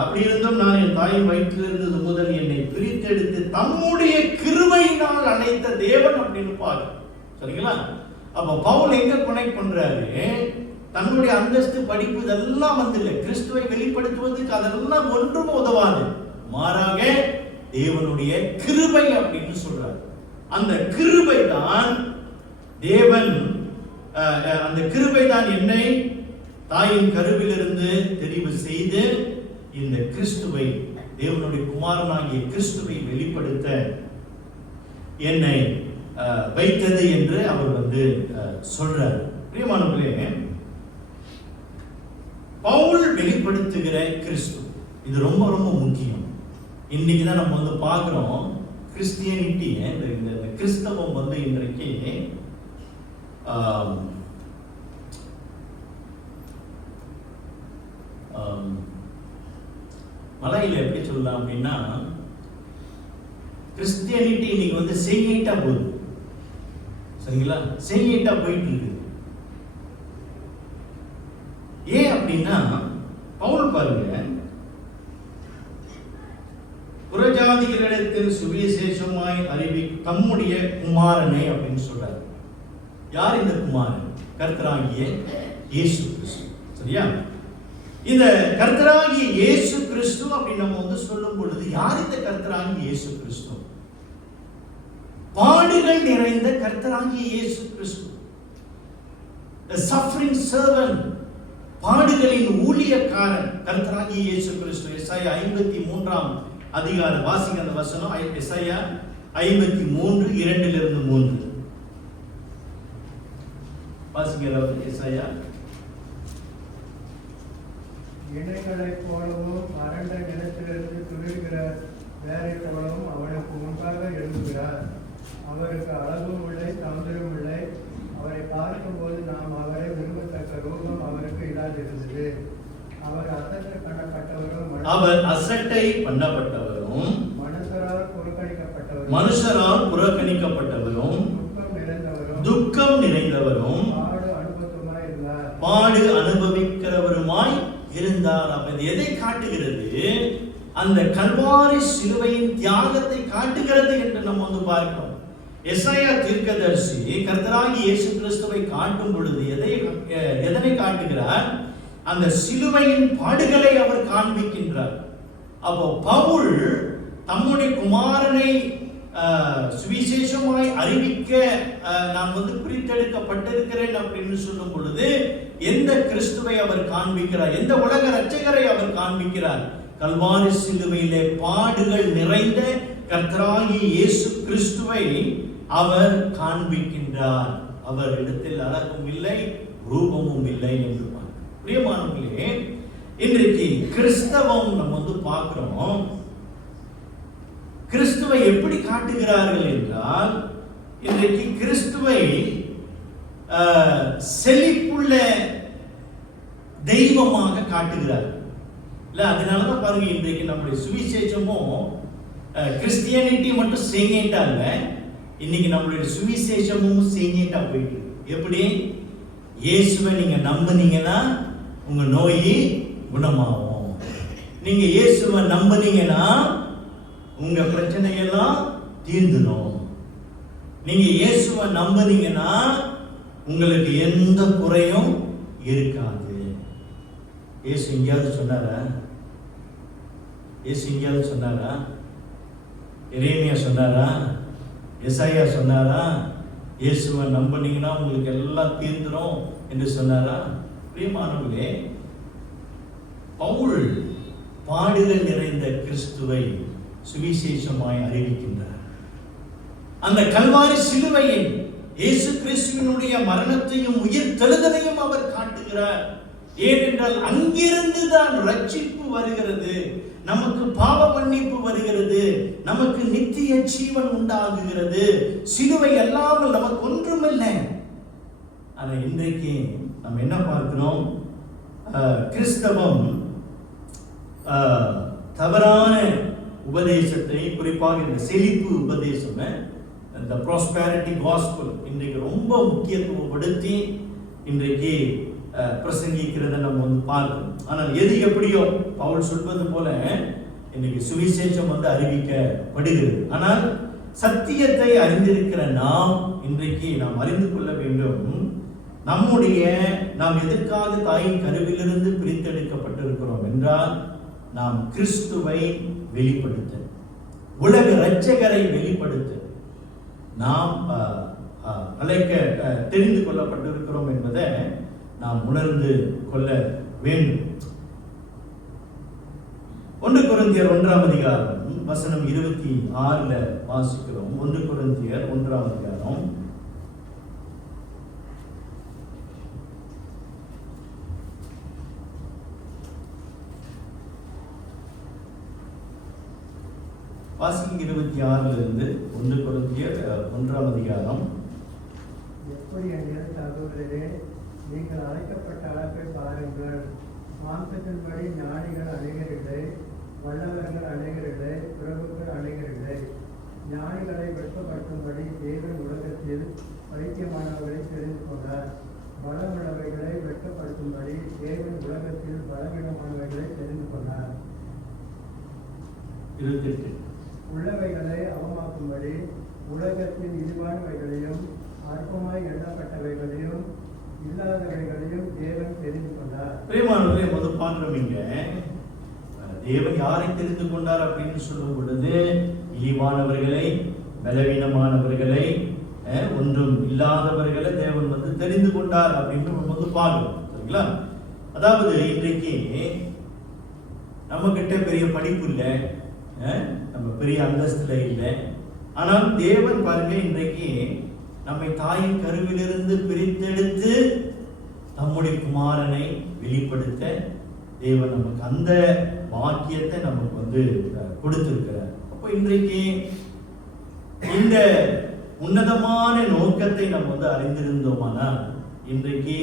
அப்படி இருந்தும் நான் என் தாயின் வயிற்றில் இருந்தது முதல் என்னை பிரித்தெடுத்து தம்முடைய கிருபையினால் அழைத்த தேவன் அப்படின்னு பார்க்கணும். சரிங்களா? அப்ப பவுல் எங்க கனெக்ட் பண்றாரு? தன்னுடைய அந்தஸ்து, படிப்பு இதெல்லாம் இல்லை. கிறிஸ்துவை வெளிப்படுத்துவதற்கு அதெல்லாம் ஒன்றும் உதவாது. மாறாக தேவனுடைய கிருபை அப்படின்னு சொல்றாரு. அந்த கிருபை தான் தேவன், அந்த கிருபை தான் என்னை தாயின் கருவிலிருந்து தெரிவு செய்து இந்த கிறிஸ்துவை, தேவனுடைய குமாரனாகிய கிறிஸ்துவை வெளிப்படுத்த என்னை வைத்தது என்று அவர் சொல்றார். பிரியமானவர்களே, பவுல் வெளிப்படுத்துகிற கிறிஸ்து இது ரொம்ப ரொம்ப முக்கியம். இன்னைக்கு தான் நம்ம பார்க்கிறோம், கிறிஸ்டியானிட்டி, இந்த கிறிஸ்தவம் இன்றைக்கு மலையில எப்படி சொல்லலாம் அப்படின்னா, கிறிஸ்டியானிட்டி இன்னைக்கு செய்யிட்டா போகுது. சரிங்களா? செய்யிட்டா போயிட்டு இருக்கு. ஏன் அப்படின்னா, பவுல் பாருங்க, புறஜாதிகளிடத்தில் சுவிசேஷமாய் தம்முடைய குமாரனை அப்படின்னு சொல்றாரு. யார் இந்த குமாரன்? கர்த்தராகிய இயேசு கிறிஸ்து. சரியா? இந்த கர்த்தராகிய இயேசு கிறிஸ்து அப்படின்னு நம்ம சொல்லும் பொழுது, யார் இந்த கர்த்தராகிய இயேசு கிறிஸ்து? பாடுகள் நிறைந்த கர்த்தராகிய இயேசு கிறிஸ்து, a suffering servant, பாடுகளின் ஊழியக்காரன் கர்த்தராகிய இயேசு கிறிஸ்து. எசாயா 53ஆம் அதிகாரம் வாசிங்க அந்த வசனம். எசாயா 53 2-3 வாசிங்க. எசாயா இணைகளைப் போலவும் வறண்ட நிலத்திலிருந்து துளிர்கிற வேரை போலவும் அவனுக்கு முன்பாக எழுதுகிறார். அவருக்கு அழகும் இல்லை, சௌந்தரியம் இல்லை. அவரை பார்க்கும்போது நாம் அவரை விரும்பத்தக்க ரூபம் அவருக்கு இல்லாதிருந்தது. அவர் அசட்டை பண்ணப்பட்டவரும் மனுஷரால் புறக்கணிக்கப்பட்டவரும் துக்கம் நிறைந்தவரும் பாடு அனுபவிக்கிறவருமாய் இருந்தார். அப்ப இது எதை காட்டுகிறது? அந்த கல்வாரி சிலுவையின் தியாகத்தை காட்டுகிறது என்று நம்ம பார்க்கிறோம். எசாயா தீர்க்கதரிசி கர்த்தராகிய இயேசு கிறிஸ்துவை காட்டும் பொழுது எதனை காட்டுகிறார்? அந்த சிலுவையின் பாடுகளை அவர் காண்பிக்கின்றார். அப்போ பவுல் தம்முடைய குமாரனை சுவிசேஷமாய் அறிவிக்க நான் பிரித்தெடுக்கப்பட்டிருக்கிறேன் அப்படின்னு சொல்லும் பொழுது எந்த கிறிஸ்துவை அவர் காண்பிக்கிறார்? எந்த உலக இரட்சகரை அவர் காண்பிக்கிறார்? கல்வாரி சிலுவையிலே பாடுகள் நிறைந்த கர்த்தராகிய இயேசு கிறிஸ்துவை அவர் காண்பிக்கின்றார். அவர் இடத்தில் அழகும் இல்லை, ரூபமும் இல்லை என்று பிரியமானவர்களே, இன்றைக்கு கிறிஸ்தவம் நம்ம பார்க்கிறோம். கிறிஸ்துவை எப்படி காட்டுகிறார்கள் என்றால், இன்றைக்கு கிறிஸ்துவை செழிப்புள்ள தெய்வமாக காட்டுகிறார். இல்ல, அதனாலதான் பாருங்க, இன்றைக்கு நம்முடைய சுவிசேஷமும் கிறிஸ்டியானிட்டி மட்டும் செய்யிட்டாங்க. இன்னைக்கு நம்மளுடைய சுவிசேஷமும் செய்யிட்டா போயிட்டு. எப்படி? இயேசுவை நீங்க நம்புனீங்கன்னா உங்க நோய் குணமாகும். நீங்க இயேசுவை நம்புனீங்கன்னா உங்க பிரச்சனையெல்லாம் தீர்ந்துடும். நீங்க இயேசுவை நம்புனீங்கன்னா உங்களுக்கு எந்த குறையும் இருக்காது. இயேசு எங்கேயாவது சொன்னாரா? இயேசு எங்கேயாவது சொன்னாரா? எரேமியா சொன்னாரா? எசாயா சொன்னாரா? இயேசுவை நம்பினீங்கன்னா உங்களுக்கு எல்லாம் தீர்ந்துடும் என்று சொன்னாரா? பிரியமானவர்களே, பவுல் பாடுகள் நிறைந்த கிறிஸ்துவை சுவிசேஷமாய் அறிவிக்கின்றார். அந்த கல்வாரி சிலுவையில் இயேசு கிறிஸ்துவினுடைய மரணத்தையும் உயிர் தெழுதலையும் அவர் காட்டுகிறார். ஏனென்றால் அங்கிருந்து தான் ரட்சிப்பு வருகிறது, நமக்கு பாவ மன்னிப்பு வருகிறது, நமக்கு நித்திய ஜீவன் உண்டாகுகிறது. சிலுவை அல்லாமல் நமக்கு ஒன்றுமில்லை. ஆனா இன்றைக்கு நம்ம என்ன பார்க்கிறோம்? கிறிஸ்தவம் தவறான உபதேசத்தை, குறிப்பாக இந்த செழிப்பு உபதேசம், இந்த ப்ராஸ்பெரிட்டி காஸ்பல் இன்றைக்கு ரொம்ப முக்கியத்துவப்படுத்தி இன்றைக்கு பிரசங்கிக்கிறத நம்ம பார்க்கணும். ஆனால் எது எப்படியோ பவுல் சொல்வது போல இன்னைக்கு சுவிசேஷம் அறிவிக்கப்படுகிறது. ஆனால் சத்தியத்தை அறிந்திருக்கிற நாம் இன்றைக்கு நாம் அறிந்து கொள்ள வேண்டும், நாம் எதற்காக தாயின் கருவிலிருந்து பிரித்தெடுக்கப்பட்டிருக்கிறோம் என்றால், நாம் கிறிஸ்துவை வெளிப்படுத்த, உலக இரட்சகரை வெளிப்படுத்த நாம் தெரிந்து கொள்ளப்பட்டிருக்கிறோம் என்பதை நாம் உணர்ந்து கொள்ள வேண்டும். 1 கொரிந்தியர் 1ஆம் அதிகாரம் வசனம் 26 வாசிக்கிறோம். 1 கொரிந்தியர் 1ஆம் அதிகாரம் வாசிக்கும் 26 1 கொரிந்தியர் 1ஆம் அதிகாரம். எப்படி என்கிற சகோதரரே, நீங்கள் அழைக்கப்பட்ட அழைப்பை பாருங்கள். மாம்சத்தின்படி ஞானிகள் அநேகரில்லை, வல்லவர்கள் அநேகரில்லை, பிரபுக்கள் அநேகரில்லை. ஞானிகளை வெட்கப்படுத்தும்படி தேவன் உலகத்தில் பைத்தியமானவர்களை தெரிந்து கொண்டார். பலமுள்ளவைகளை வெட்கப்படுத்தும்படி தேவன் உலகத்தில் பலவீனமானவைகளை தெரிந்து கொண்டார். 28 உள்ளவைகளை அவமாக்கும்படி உலகத்தின் இழிவானவைகளையும் அற்பமாய் எண்ணப்பட்டவைகளையும் இல்லாதவைகளையும் தேவன் தெரிந்து கொண்டார். பிரியமானவர்களே, முதல் பார்க்கிறோம், தேவன் யாரை தெரிந்து கொண்டார் அப்படின்னு சொல்லும் பொழுது இழிவானவர்களை, பலவீனமானவர்களை, ஒன்றும் இல்லாதவர்களை தேவன் வந்து தெரிந்து கொண்டார் அப்படின்னு நம்ம வந்து பார்க்கணும். சரிங்களா? அதாவது இன்றைக்கு நம்ம கிட்ட பெரிய படிப்பு இல்லை, நம்ம பெரிய அந்தஸ்துல இல்லை. ஆனால் தேவன் பாருங்க, இன்றைக்கு நம்மை தாயின் கருவிலிருந்து பிரித்தெடுத்து நம்முடைய குமாரனை வெளிப்படுத்த தேவன் நமக்கு அந்த வாக்கியத்தை நமக்கு வந்து கொடுத்திருக்கிறார். அப்போ இன்றைக்கு இந்த உன்னதமான நோக்கத்தை நம்ம வந்து அறிந்திருந்தோமானால், இன்றைக்கு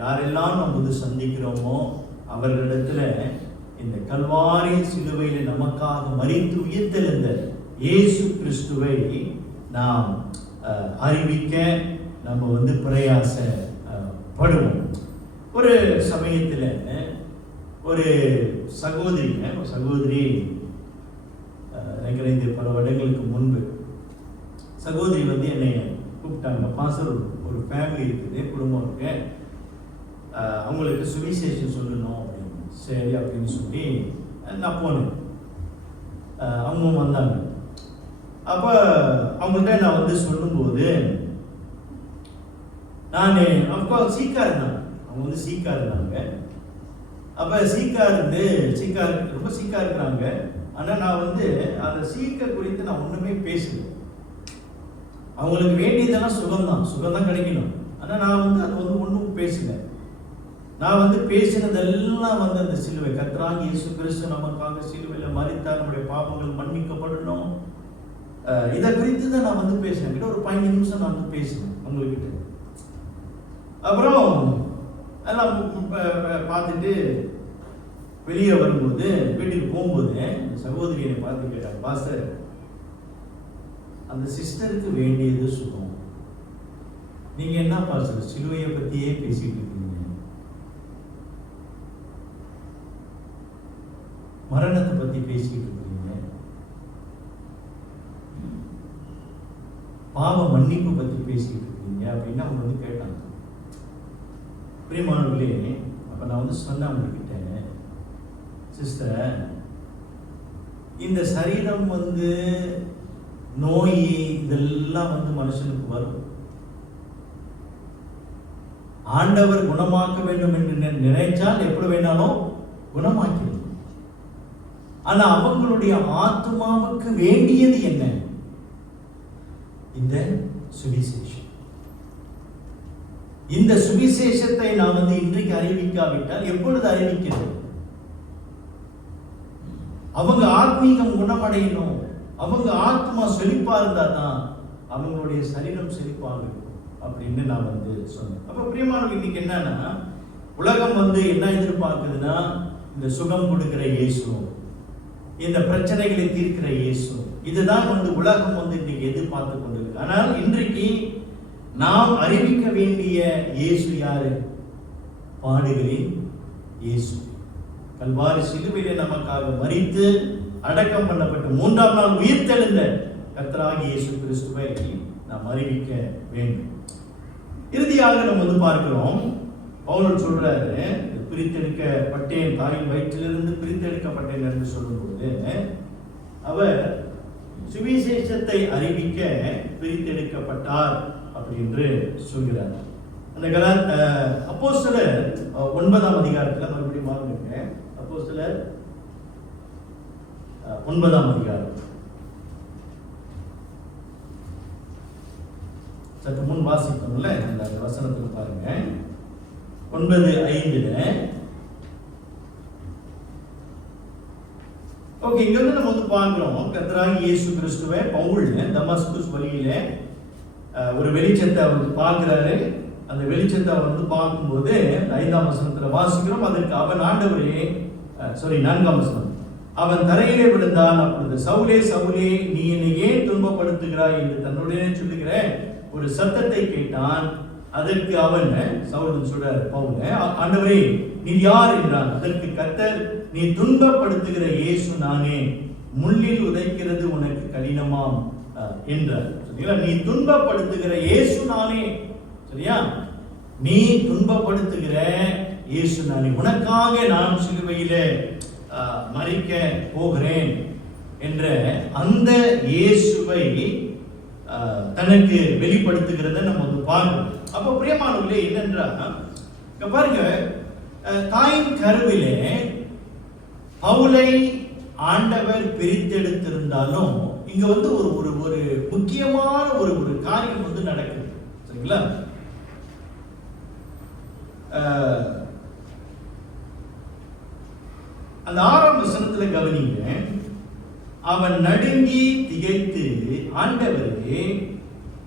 யாரெல்லாம் நம்ம வந்து சந்திக்கிறோமோ அவர்களிடத்துல இந்த கல்வாரி சிலுவையில நமக்காக மரித்து உயிர்த்தெழுந்த இயேசு கிறிஸ்துவை நாம் அறிவிக்க நம்ம வந்து பிரயாசப்படுவோம். ஒரு சமயத்துல ஒரு சகோதரி நினைக்கிறேன், இந்த பல வருடங்களுக்கு முன்பு சகோதரி வந்து என்னை கூப்பிட்டாங்க. பாஸ்டர், ஒரு ஃபேமிலி இருக்குது, குடும்பம் இருக்கு, அவங்களுக்கு சுவிசேஷம் சொல்லணும் அப்படின்னு. சரி அப்படின்னு சொல்லி நான் போனேன். அவங்க வந்தாங்க. அப்போ அவங்கள்ட்ட நான் வந்து சொல்லும்போது, நான் அப்போ சீக்கா இருந்தாங்க, அவங்க வந்து சீக்கா இருந்தாங்க. அப்போ ரொம்ப சீக்கா இருக்கிறாங்க. ஆனால் நான் வந்து அந்த சீக்கை குறித்து நான் ஒன்றுமே பேசல. அவங்களுக்கு வேண்டியதெல்லாம் சுகம்தான் கிடைக்கணும். ஆனால் நான் வந்து அது வந்து ஒன்றும் பேசல. நான் வந்து பேசினதெல்லாம் வந்து அந்த சிலுவை, கர்த்தராகிய இயேசு கிறிஸ்து நமக்காக சிலுவையில் மரித்தார், நம்முடைய பாவங்கள் மன்னிக்கப்படணும், இதை குறித்து தான் நான் வந்து பேசினேன். கிட்ட ஒரு 15 நிமிஷம் நான் வந்து பேசினேன் அவங்கக்கிட்ட. அப்புறம் எல்லாம் பார்த்துட்டு வெளியே வரும்போது, வீட்டுக்கு போகும்போது சகோதரியை பார்த்து கேட்டாங்க, பாஸ்டர், அந்த சிஸ்டருக்கு வேண்டியது சுகம், நீங்க என்ன பாஸ்டர் சிலுவையை பத்தியே பேசிட்டு இருக்கீங்க, மரணத்தை பத்தி பேசிட்டு இருக்கீங்க, பாவ மன்னிப்பு பத்தி பேசிட்டு இருக்கீங்க அப்படின்னு அவங்க வந்து கேட்டாங்க. பிரியமானவர்களே, அப்ப நான் வந்து சொன்னேன் அவங்ககிட்ட, சிஸ்டர், இந்த சரீரம் வந்து நோய் இதெல்லாம் வந்து மனுஷனுக்கு வரும். ஆண்டவர் குணமாக்க வேண்டும் என்று நினைச்சால் எப்படி வேணாலும் குணமாக்கிடும். ஆனா அவங்களுடைய ஆத்மாவுக்கு வேண்டியது என்ன? இந்த சுவிசேஷம். இந்த சுவிசேஷத்தை நாம் வந்து இன்றைக்கு அறிவிக்காவிட்டால் எப்பொழுது அறிவிக்கிறது? அவங்க ஆத்மீகம் குணமடையணும், அவங்க ஆத்மா செழிப்பா இருந்தா தான் அவங்களுடைய சரீரம் செழிப்பாக இருக்கும் அப்படின்னு நான் வந்து சொன்னேன். அப்ப பிரியமானவர்கள், இன்னைக்கு என்னன்னா, உலகம் வந்து என்ன எதிர்பார்க்குதுன்னா, இந்த சுகம் கொடுக்கிற இயேசு, இந்த பிரச்சனைகளை தீர்க்கிற இயேசு, இதுதான் வந்து உலகம் வந்து இன்னைக்கு எதிர்பார்த்து கொண்டிருக்கு. ஆனால் இன்றைக்கு நாம் அறிவிக்க வேண்டிய இயேசு யாரு? பாடுகளின் இயேசு, கல்வாரி சிலுவையிலே நமக்காக மரித்து அடக்கம் பண்ணப்பட்டு 3ஆம் நாள் உயிர்த்தெழுந்த கர்த்தராகிய இயேசு கிறிஸ்துவை நாம் அறிவிக்க வேண்டும். இறுதியாக நம்ம வந்து பார்க்கிறோம், பவுல் சொல்றாரு, பிரித்தெடுக்கப்பட்டேன், தாயின் வயிற்றிலிருந்து பிரித்தெடுக்கப்பட்டேன் என்று சொல்லும்போது அவர் சுவிசேஷத்தை அறிவிக்க பிரித்தெடுக்கப்பட்டார் அப்படின்னு சொல்கிறார். அந்த அப்போஸ்தலர் 9ஆம் அதிகாரத்தில் மறுபடியும் வாங்குங்க. அப்போஸ்தலர் 9ஆம் அதிகாரம், சற்று முன் வாசிப்போம்ல, அந்த வசனத்தில் பாருங்க, 9:5. ஓகே, இங்க வந்து நம்ம வந்து பார்க்கிறோம், கர்த்தராகிய இயேசு கிறிஸ்துவை பவுல் தமஸ்குஸ் வழியில ஒரு வெளிச்சத்தை வந்து பார்க்கிறாரு. அந்த வெளிச்சத்தை வந்து பார்க்கும்போது 5ஆம் வசனத்துல வாசிக்கிறோம், அதற்கு அவன், ஆண்டவரே, 4ஆம் வசனம், அவன் தரையிலே விழுந்தான். அப்பொழுது, சவுலே சவுலே, நீ என்னை ஏன் துன்பப்படுத்துகிறாய் என்று தன்னுடனே சொல்லுகிற ஒரு சத்தத்தை கேட்டான். அதற்கு அவன், சவுல் சொல்றார் பவுல், ஆண்டவரே நீ யார் என்றான். அதற்கு கர்த்தர், நீ துன்பப்படுத்துகிற இயேசு நானே, முள்ளில் உதைக்கிறது உனக்கு கடினமாம் என்றார். சரிங்களா? நீ துன்பப்படுத்துகிற இயேசு நானே. சரியா? நீ துன்பப்படுத்துகிற இயேசு நானே, உனக்காக நான் சிலுவையிலே மரிக்க போகிறேன் என்ற அந்த இயேசுவை தனக்கு வெளிப்படுத்துகிறத நம்ம வந்து பார்க்கணும். அப்போ பிரியமானவர்களே, என்னென்றால் இங்க பாருங்க, தாயின் கருவிலே பவுலை ஆண்டவர் பிரித்தெடுத்திருந்தாலும் இங்க வந்து ஒரு ஒரு முக்கியமான ஒரு ஒரு காரியம் வந்து நடக்குது. சரிங்களா? அந்த 6ஆம் வசனத்துல கவனிங்க. அவன் நடுங்கி திகைத்து, ஆண்டவரே,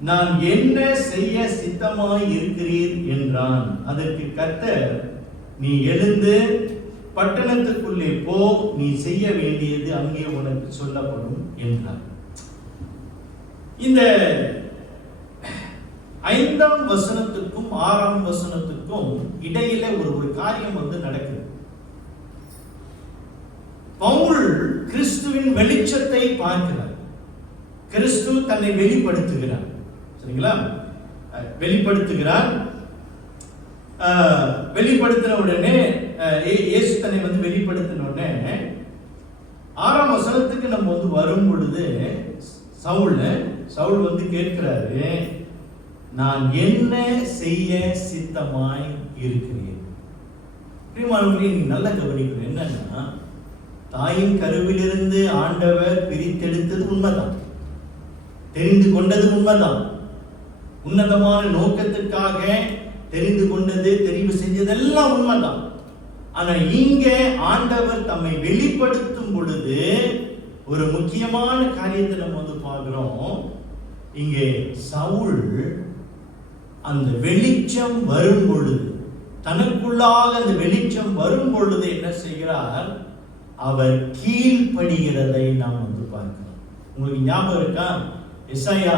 நான் என்ன செய்ய சித்தமாய் இருக்கிறீர் என்றான். அதற்கு கர்த்தர், நீ எழுந்து பட்டணத்துக்குள்ளே போ, நீ செய்ய வேண்டியது அங்கே உனக்கு சொல்லப்படும் என்றார். இந்த 5ஆம் வசனத்துக்கும் 6ஆம் வசனத்துக்கும் இடையில ஒரு காரியம் வந்து நடக்குது. பவுல் கிறிஸ்துவின் வெளிச்சத்தை பார்க்கிறார். கிறிஸ்து தன்னை வெளிப்படுத்துகிறார். சரிங்களா? வெளிப்படுத்துகிறார். வெளிப்படுத்தின உடனே இயேசு தன்னை வந்து வெளிப்படுத்தின உடனே 6ஆம் வசனத்துக்கு நம்ம வந்து வரும் பொழுது சவுல் வந்து கேட்கிறாரு, நான் என்ன செய்ய சித்தமாய் இருக்கிறேன். பிரியமானவர்களே, நீங்க நல்லா கவனிக்கணும். என்னன்னா, தாயின் கருவிலிருந்து ஆண்டவர் பிரித்தெடுத்தது உண்மைதான், தெரிந்து கொண்டது உண்மைதான், உன்னதமான நோக்கத்துக்காக தெரிந்து கொண்டது, தெரிவு செஞ்சதெல்லாம் உண்மைதான். ஆனா இங்க ஆண்டவர் தம்மை வெளிப்படுத்தும் பொழுது ஒரு முக்கியமான காரியத்தை நம்ம வந்து பார்க்கிறோம். இங்கே சவுல் அந்த வெளிச்சம் வரும் பொழுது, தனக்குள்ளாக அந்த வெளிச்சம் வரும் பொழுது என்ன செய்கிறார்? அவர் கீழ்ப்படுகிறதை நாம் வந்து பார்க்கிறோம். உங்களுக்கு ஞாபகம் இருக்கா? எசாயா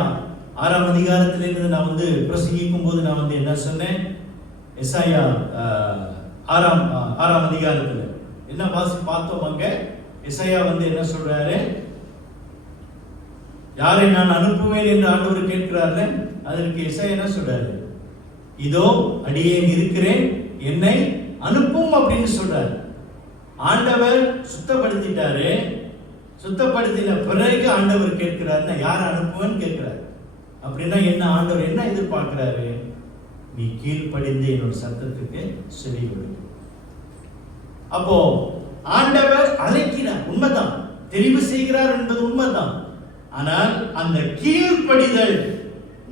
6ஆம் அதிகாரத்திலிருந்து நான் வந்து பிரசங்கிக்கும் போது நான் வந்து என்ன சொன்னேன்? எசாயா 6ஆம் அதிகாரத்தில் என்ன பார்த்தோம்? அங்க எசாயா வந்து என்ன சொல்றாரு? யாரை நான் அனுப்புவேன் என்று ஆண்டவர் கேட்கிறாரு. அதற்கு எசாயா என்ன சொல்றாரு? இதோ அடியேன் இருக்கிறேன், என்னை அனுப்பும் அப்படின்னு சொல்றாரு. ஆண்டவர் சுத்தப்படுத்திட்டாரு. சுத்தப்படுத்தின பிறகு ஆண்டவர் கேட்கிறாருன்னா, யாரை அனுப்புவேன்னு கேட்கிறாரு. அப்படின்னா என்ன? ஆண்டவர் என்ன எதிர்பார்க்கிறாரு? நீ கீழ்ப்படிந்து என்னோட சத்தத்துக்கு செவி கொடு. அப்போ ஆண்டவர் அழைக்கிறார், உண்மைதான், தெரிவு செய்கிறார் என்பது உண்மைதான். ஆனால் அந்த கீழ்ப்படிதல்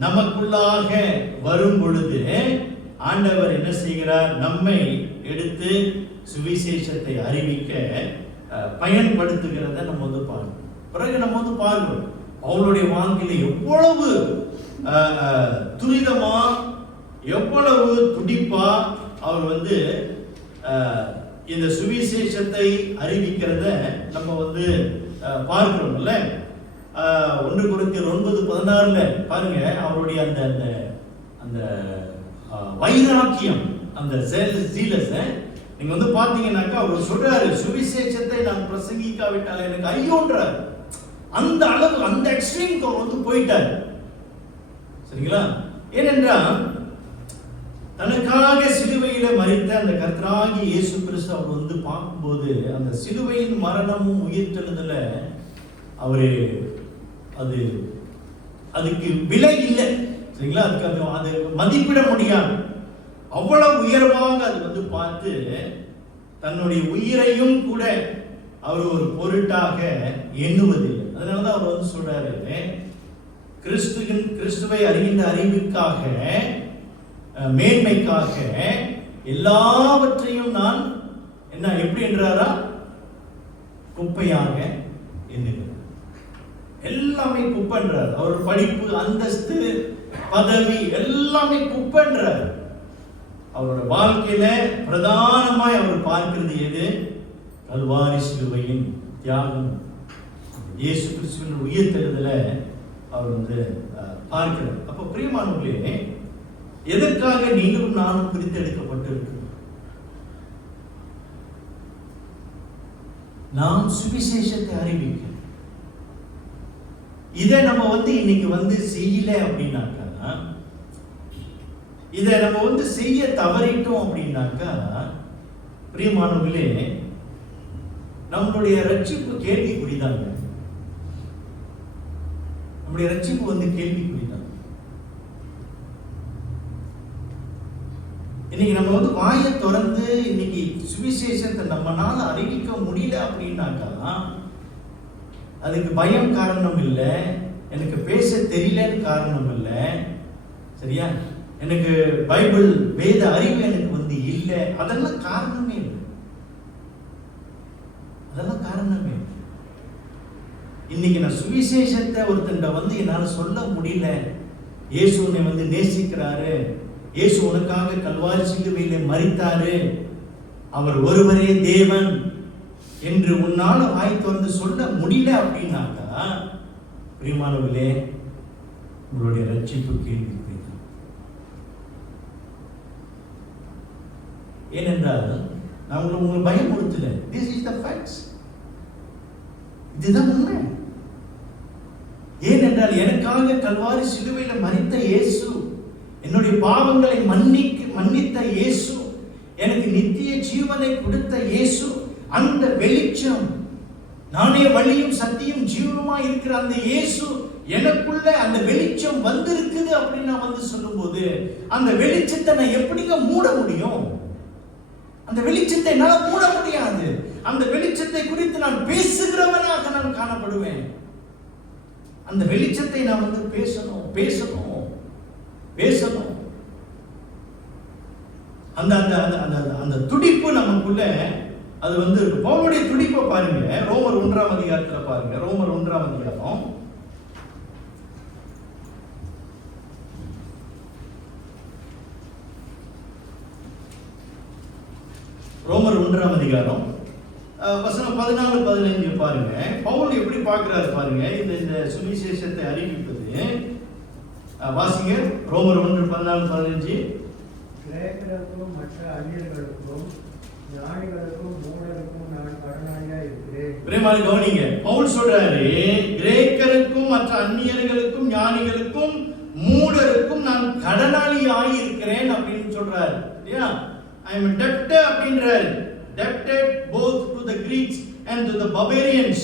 நமக்குள்ளாக வரும் பொழுது ஆண்டவர் என்ன செய்கிறார்? நம்மை எடுத்து சுவிசேஷத்தை அறிவிக்க பயன்படுத்துகிறத நம்ம வந்து பார்க்கணும். பிறகு நம்ம வந்து பார்க்கிறோம், அவளுடைய வாழ்க்கையில எவ்வளவு துரிதமா, எவ்வளவு துடிப்பா அவர் வந்து இந்த சுவிசேஷத்தை அறிவிக்கிறத நம்ம வந்து பார்க்கிறோம்ல. 1 Corinthians 9:16 பாருங்க, அவருடைய அந்த அந்த அந்த வைராக்கியம், அந்த ஜீலஸ் நீங்க வந்து பாத்தீங்கன்னாக்கா, அவர் சொல்றாரு, சுவிசேஷத்தை நான் பிரசங்கிக்காவிட்டால் எனக்கு ஐயோன்றார். அந்த அளவு, அந்த எக்ஸ்ட்ரீம் அவர் வந்து போயிட்டார். சரிங்களா? ஏனென்றால் தனக்காக சிலுவையில மரித்த அந்த கர்த்தராகிய இயேசு கிறிஸ்து அவர் வந்து பார்க்கும்போது, அந்த சிலுவையின் மரணமும் உயிர்த்தெழுதல அவரு அதுக்கு விலை இல்லை. சரிங்களா? அதுக்கு அது மதிப்பிட முடியாது. அவ்வளவு உயர்வாக அது வந்து பார்த்து தன்னுடைய உயிரையும் கூட அவர் ஒரு பொருட்டாக எண்ணுவதில்லை. அதனாலதான் அவர் வந்து சொல்றாரு, கிறிஸ்துவை அறிகின்ற அறிவுக்காக, மேன்மைக்காக எல்லாவற்றையும் நான் என்ன எப்படி என்றாரா? குப்பையாக எண்ணுகிறார். எல்லாமே குப்பைன்றார். அவர் படிப்பு, அந்தஸ்து, பதவி எல்லாமே குப்பைன்றார். அவரோட வாழ்க்கையில பிரதானமாய் அவர் பார்க்கிறது எது? கல்வாரி சிலுவையின் தியாகம், இயேசு கிறிஸ்துவின் உயிர்த்தெழுதல அவர் வந்து பார்க்கிறார். அப்ப பிரியமானவர்களே, எதற்காக நீங்களும் நானும் பிரித்தெடுக்கப்பட்டிருக்கிறோம்? நாம் சுவிசேஷத்தை அறிவிக்க. இதை நம்ம வந்து இன்னைக்கு வந்து செய்யல அப்படின்னாக்கா, இதை நம்ம வந்து செய்ய தவறிட்டோம் அப்படின்னாக்கா, பிரியமானவர்களே, நம்மளுடைய ரட்சிப்பு கேள்விக்குறிதாங்க. நம்முடைய ரட்சிப்பு வந்து கேள்விக்குறிதான். இன்னைக்கு நம்ம வந்து வாயை திறந்து இன்னைக்கு சுவிசேஷத்தை நம்மளால அறிவிக்க முடியல அப்படின்னாக்கா அதுக்கு பயம் காரணம் இல்லை, எனக்கு பேச தெரியலன்னு காரணம் இல்லை, சரியா, எனக்கு பைபிள் வேத அறிவு எனக்கு வந்து இல்லை, அதெல்லாம் காரணமே இல்லை. அதெல்லாம் காரணமே இல்லை. இன்னைக்கு நான் சுவிசேஷத்தை ஒருத்தன் வந்து என்னால் சொல்ல முடியல, இயேசு உன்னை வந்து நேசிக்கிறாரு, இயேசு உனக்காக கல்வாரி சிலுவையிலே மரித்தாரு, அவர் ஒருவரே தேவன் என்று உன்னால வாய் திறந்து சொல்ல முடியல அப்படின்னாக்கா பிரியமானவர்களே, உங்களுடைய ரட்சிப்பு கேள்விக்குறிதான். ஏனென்றால் நான் உங்களுக்கு பயமுறுத்தல. This is the facts. இதுதான் உண்மை. ஏனென்றால் எனக்காக கல்வாரி சிலுவையில் மரித்த இயேசு, என்னுடைய பாவங்களை மன்னித்த இயேசு, எனக்கு நித்திய ஜீவனை கொடுத்த இயேசு, அந்த வெளிச்சம், நானே வழியும் சத்தியம் ஜீவனுமா இருக்கிற அந்த இயேசு எனக்குள்ள அந்த வெளிச்சம் வந்திருக்குது அப்படின்னு நான் வந்து சொல்லும்போது அந்த வெளிச்சத்தை நான் எப்படிங்க மூட முடியும்? அந்த வெளிச்சத்தை என்னால் மூட முடியாது. அந்த வெளிச்சத்தை குறித்து நான் பேசுகிறவனாக நான் காணப்படுவேன். அந்த வெளிச்சத்தை நான் வந்து பேசணும் பேசணும் பேசணும். அந்த அந்த அந்த அந்த துடிப்பு நமக்குள்ள அது வந்து பவுலுடைய துடிப்பை பாருங்க. ரோமர் 1ஆம் அதிகாரத்துல பாருங்க. ரோமர் 1ஆம் அதிகாரம் ரோமர் 1ஆம் அதிகாரம் வசனம் 14-15 பாருங்க. பவுல் எப்படி பார்க்கிறாரு பாருங்க இந்த சுவிசேஷத்தை அறிவிப்பது. வாசிங்க ரோமர் 1:14-15. கிரேக்கருக்கும் மற்ற அந்நியர்களுக்கும் ஞானிகளுக்கும் மூடருக்கும் நான் கடனாளியா இருக்கிறேன். பிரேமாளி கவனிங்க, பவுல் சொல்றாரு கிரேக்கருக்கும் மற்ற அந்நியர்களுக்கும் ஞானிகளுக்கும் மூடருக்கும் நான் கடனாளியாய் இருக்கிறேன் அப்படின்னு சொல்றாரு. இல்லையா? I am a debtor அப்படின்றாரு. Debted both to the Greeks and to the barbarians,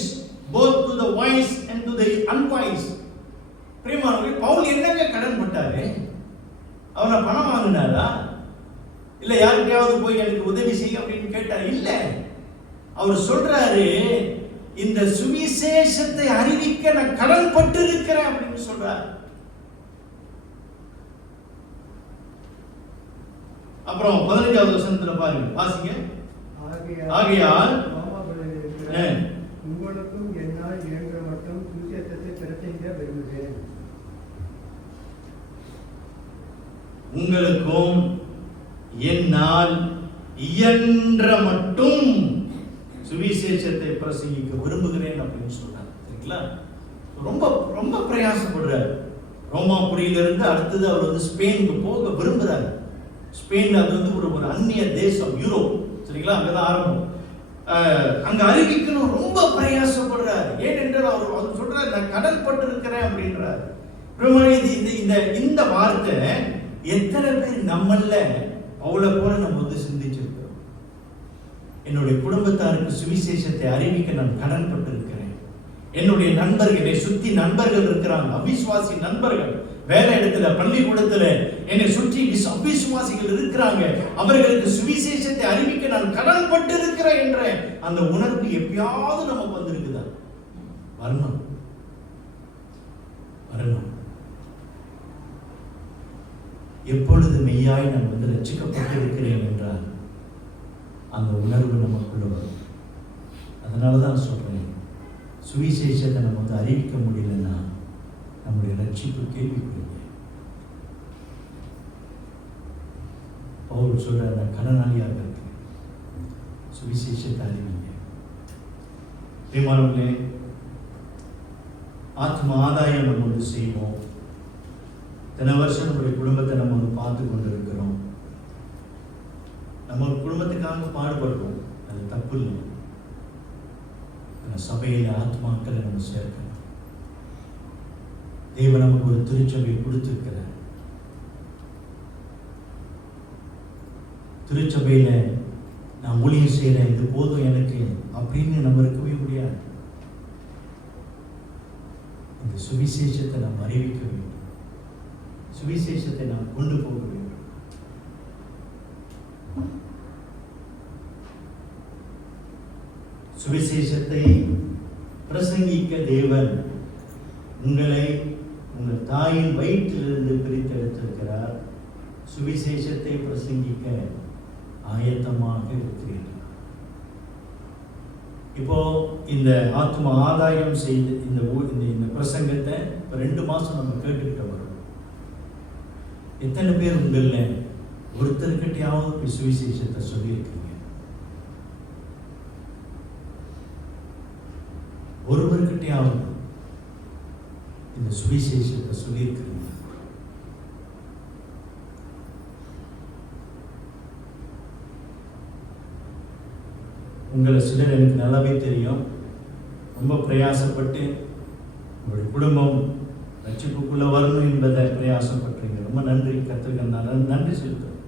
both to the wise and to the unwise. பிரேமாளி Pavul என்னங்க கடன் பட்டாரு? அவனை பணம் வாங்கினாரா? இல்ல யாருக்கையாவது போய் எனக்கு உதவி செய்ய அப்படின்னு கேட்டார்? இல்ல. அவர் சொல்றாரு இந்த சுவிசேஷத்தை அறிவிக்க நான் கடன் பட்டு இருக்கிறேன் அப்படின்னு சொல்றார். அப்புறம் 15வது வசனத்துல பாருங்க, வாசிங்க. ஆகையால் உங்களுக்கும் என்னால் இயன்ற மட்டும் சுவிசேஷத்தை பிரசங்கிக்க விரும்புகிறேன். உங்களுக்கும் என்னால் இயன்ற மட்டும் சுவிசேஷத்தை பிரசங்கிக்க விரும்புகிறேன் அப்படின்னு சொல்றாரு. சரிங்களா? ரொம்ப ரொம்ப பிரயாசப்படுறாரு. ரோமாபுரியிலிருந்து அடுத்தது அவர் வந்து ஸ்பெயினுக்கு போக விரும்புறாரு. ஸ்பெயின் அது வந்து ஒரு அந்நிய தேசம், யூரோப். சரிங்களா? அங்கதான் ஆரம்பம். அங்க அறிவிக்கணும் ரொம்ப பிரயாசப்படுறாரு. ஏனென்றால் அவர் சொல்றாரு நான் கடன் பட்டு இருக்கிறேன் அப்படின்றார். இந்த வார்த்தை எத்தனை பேர் நம்மள அவளை போல நம்ம வந்து சிந்திச்சிருக்கிறோம்? என்னுடைய குடும்பத்தாருக்கு சுவிசேஷத்தை அறிவிக்க நான் கடன் பட்டு இருக்கிறேன். என்னுடைய நண்பர்களை சுற்றி நண்பர்கள் இருக்கிறாங்க, அவிசுவாசி நண்பர்கள், வேலை இடத்துல பள்ளிக்கூடத்துல என்னை சுற்றி அவிசுவாசிகள் இருக்கிறாங்க, அவர்களுக்கு சுவிசேஷத்தை அறிவிக்க நான் கடன் பட்டு இருக்கிறேன் என்ற அந்த உணர்வு எப்பயாவது நமக்கு வந்திருக்குதா? வரணும் வரணும். எப்பொழுது மெய்யாய் நான் வந்து ரட்சிக்கப்பட்டிருக்கிறேன் என்றால் அந்த உணர்வு நமக்குள்ள வரும். அதனாலதான் சொல்றேன், சுவிசேஷத்தை நம்ம வந்து அறிவிக்க முடியலன்னா நம்முடைய ரட்சிப்பு கேள்விக்குரிய. பவுல் சொல்ற நான் கடனாளியாக இருக்கிறேன், சுவிசேஷத்தை அறிவிங்க. பிரியமானவர்களே, ஆத்ம ஆதாயம் நம்ம வந்து செய்வோம். இத்தனை வருஷம் நம்முடைய குடும்பத்தை நம்ம வந்து பார்த்து கொண்டு இருக்கிறோம். நம்ம குடும்பத்துக்காக பாடுபடுறோம், அது தப்பு இல்லை. சபையில ஆத்மாக்களை நம்ம சேர்க்கணும். தேவன் நமக்கு ஒரு திருச்சபையை கொடுத்திருக்கிறார். திருச்சபையில நான் ஊழியம் செய்யறேன், இது போதும் எனக்கு அப்படின்னு நம்ம இருக்கவே முடியாது. இந்த சுவிசேஷத்தை நாம் அறிவிக்க வேண்டும். சுவிசேஷத்தை நாம் கொண்டு போக வேண்டும். சுவிசேஷத்தை பிரசங்கிக்க தேவன் உங்களை உங்கள் தாயின் வயிற்றிலிருந்து பிரித்தெடுத்திருக்கிறார். சுவிசேஷத்தை பிரசங்கிக்க ஆயத்தமாக இருக்கிறீர்கள். இப்போ இந்த ஆத்ம ஆதாயம் செய்து இந்த பிரசங்கத்தை இப்போ 2 மாசம் நம்ம கேட்டுக்கிட்ட வரோம். எத்தனை பேர் உங்கள ஒருத்தருக்கிட்டையாவது போய் சுவிசேஷத்தை சொல்லியிருக்கீங்க? ஒருவர்கிட்டையாவது இந்த சுவிசேஷத்தை சொல்லியிருக்கிறீங்க? உங்களை சிலர் எனக்கு நல்லாவே தெரியும். ரொம்ப பிரயாசப்பட்டு உங்களுடைய குடும்பம் ரட்சிப்புக்குள்ள வரணும் என்பதை பிரயாசப்பட்டீங்க. ரொம்ப நன்றி. கற்றுக்கிறதுனால நன்றி செலுத்துறேன்.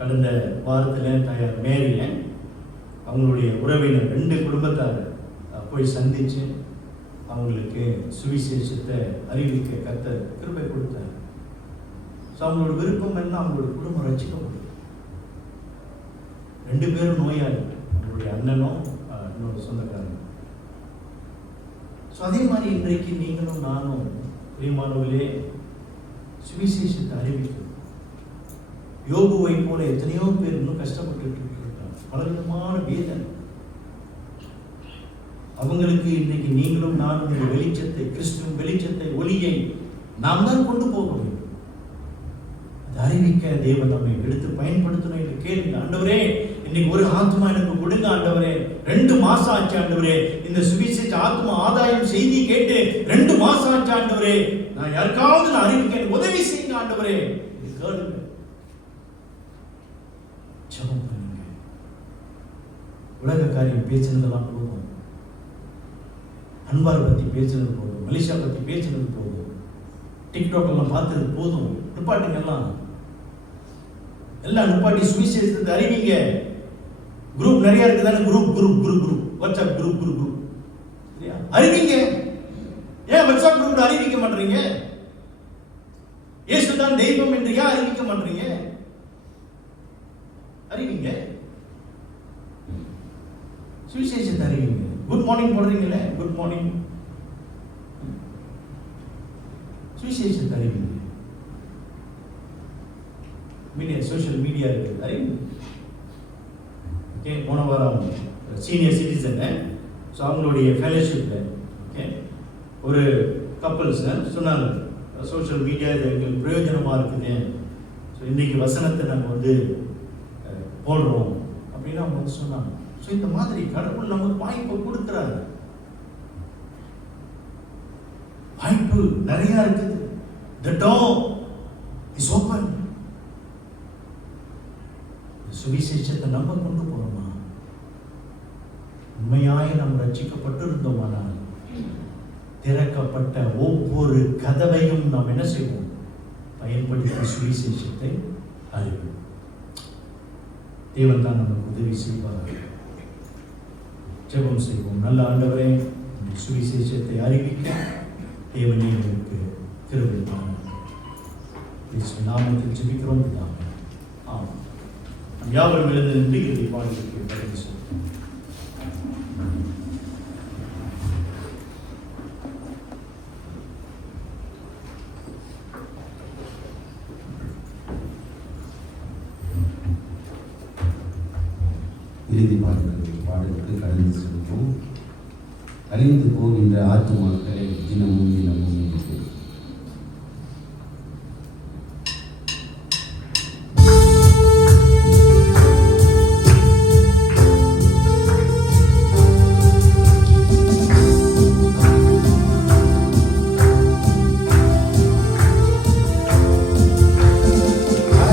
கடந்த வாரத்தில் தாயார் மேரிய அவங்களுடைய உறவினர் 2 குடும்பத்தார் போய் சந்தித்து அவங்களுக்கு சுவிசேஷத்தை அறிவிக்க கர்த்தர் கிருபை கொடுத்தார். ஸோ அவங்களோட விருப்பம் என்ன? அவங்களோட குடும்பம் ரட்சிக்கப்படும். 2 பேரும் நோயாளி, அவங்களுடைய அண்ணனும் என்னோட சொந்தக்காரன். ஸோ அதே மாதிரி இன்றைக்கு நீங்களும் நானும் பிரியமானவர்களே சுவிசேஷத்தை அறிவிக்கணும். யோபுவை போல எத்தனையோ பேர் இன்னும் கஷ்டப்பட்டு இருக்காங்க. பலவிதமான வேதனை. அவங்களுக்கு இன்னைக்கு நீங்களும் நானும் இந்த வெளிச்சத்தை, கிறிஸ்துவின் வெளிச்சத்தை, ஒளியை நாம் தான் கொண்டு போக வேண்டும். அதை அறிவிக்க தேவன் நம்மை எடுத்து பயன்படுத்தணும் என்று கேளுங்க. ஆண்டவரே, இன்னைக்கு ஒரு ஆத்மா எனக்கு கொடுங்க ஆண்டவரே. 2 மாசம் ஆச்சு ஆண்டவரே, இந்த சுவிசேஷ ஆத்மா ஆதாயம் செய்தி கேட்டு 2 மாசம் ஆச்சு ஆண்டவரே. நான் யாருக்காவது நான் அறிவிக்க உதவி செய்யுங்க ஆண்டவரே. கேளுங்க, ஜெபம் பண்ணுங்க. உலக காரியம் பேசினதெல்லாம் போதும். அன்பார் பற்றி பேசுனது போதும். மலேசியா பற்றி பேசுனது போதும். டிக்டாக் எல்லாம் பார்த்தது போதும். நிப்பாட்டுங்கெல்லாம் எல்லாம் நிப்பாட்டி சுவிசேஷத்தை அறிவிங்க. குரூப் நிறைய இருக்குதானே? குரூப் வாட்ஸ்அப் குரூப் அறிவிங்க. ஏன் வாட்ஸ்அப் குரூப் அறிவிக்க மாட்டீங்க? இயேசுதான் தெய்வம் என்று ஏன் அறிவிக்க மாட்டீங்க? அறிவிங்க, சுவிசேஷத்தை அறிவிங்க. குட் மார்னிங் போடுறீங்களே, குட் மார்னிங், சுவிசேஷத்தை அறிவிங்க. மீடியா, சோஷியல் மீடியா இருக்குது, அறிவிங்க. ஓகே, போன வாரம் சீனியர் சிட்டிசன் ஸோ அவங்களுடைய ஃபெலோஷிப்பில் ஓகே ஒரு கப்பல்ஸ் சொன்னாங்க, சோஷியல் மீடியா இது எங்களுக்கு பிரயோஜனமாக இருக்குது. ஸோ இன்றைக்கி வசனத்தை நாங்கள் வந்து போடுறோம் அப்படின்னு அவங்க வந்து சொன்னாங்க. ஸோ இந்த மாதிரி கடவுள் நமக்கு வாய்ப்பை கொடுக்குறாரு. வாய்ப்பு நிறையா இருக்குது. The door is open. சுவிசேஷத்தை நம்ம கொண்டு போறோமா? உண்மையாய் நாம் ரட்சிக்கப்பட்டிருந்தோமானால் திறக்கப்பட்ட ஒவ்வொரு கதவையும் நாம் என்ன செய்வோம்? பயன்படுத்தி சுவிசேஷத்தை அறிவோம். தேவன் தான் நமக்கு உதவி செய்வார். ஜெபம் செய்வோம். நல்ல ஆண்டவரே, சுவிசேஷத்தை அறிவிக்க தேவனே எங்களுக்கு கிருபை தாரும். இயேசு நாமத்தில் ஜெபிக்கிறோம் பிதாவே. ஆமென். நாம் யாவரும் எழுந்து நின்று இறுதி பாடலுக்கு பதில் சொல்வோம். இறுதி பாடலுக்கு கடந்து செல்வோம். அழிந்து போகின்ற ஆத்துமாக்களை தினமும் தினமும் இருக்கு.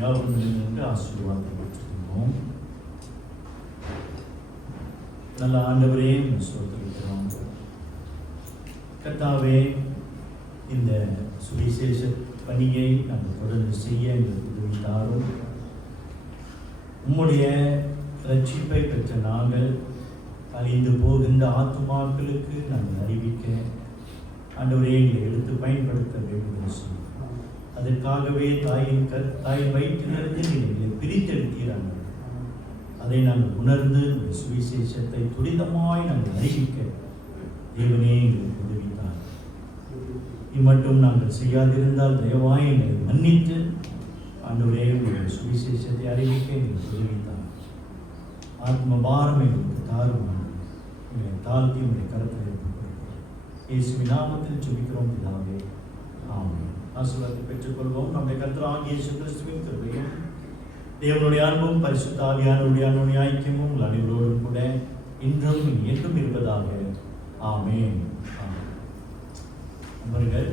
யாரும் நின்று ஆசீர்வாதம் பெற்றுக்கொள்வோம். நல்ல ஆண்டவரே சோதரிக்கிறோம். கர்த்தாவே, இந்த சுவிசேஷ பணியை நாங்கள் தொடர்ந்து செய்ய எங்களுக்கு உதவி தாரும். உம்முடைய ரட்சிப்பை பெற்ற நாங்கள் அழிந்து போகின்ற ஆத்துமாக்களுக்கு நாங்கள் அறிவிக்க ஆண்டவரே எங்களை எடுத்து பயன்படுத்த வேண்டும் என்று சொல்லி அதற்காகவே தாயின் வயிற்றிலிருந்து எங்களை பிரித்தெடுத்தீராங்க. அதை நாங்கள் உணர்ந்து சுவிசேஷத்தை துரிதமாய் நாங்கள் அறிவிக்க தேவனே எங்களுக்கு உதவித்தார். இம்மட்டும் நாங்கள் செய்யாதிருந்தால் தயவாய் எங்களை மன்னித்து ஆண்டவரே உங்கள் சுவிசேஷத்தை அறிவிக்க எங்களுக்கு உதவித்தார். ஆத்ம பாரம் எங்களுக்கு தாரும். எங்களை தாழ்த்தி உங்களுடைய கருத்தில் இயேசுவின் நாமத்தில் ஜெபிக்கிறோம் பிதாவே, ஆமென். ஆசீர்வாதத்தை பெற்றுக்கொள்வோம். நம்முடைய கர்த்தராகிய இயேசு கிறிஸ்துவின் கிருபையும் தேவனுடைய அன்பும் பரிசுத்த ஆவியானவருடைய அன்புடைய ஐக்கியமும் உங்கள் அனைவரோடும் கூட இன்றும் என்றும் இருப்பதாக. ஆமென். நண்பர்கள்,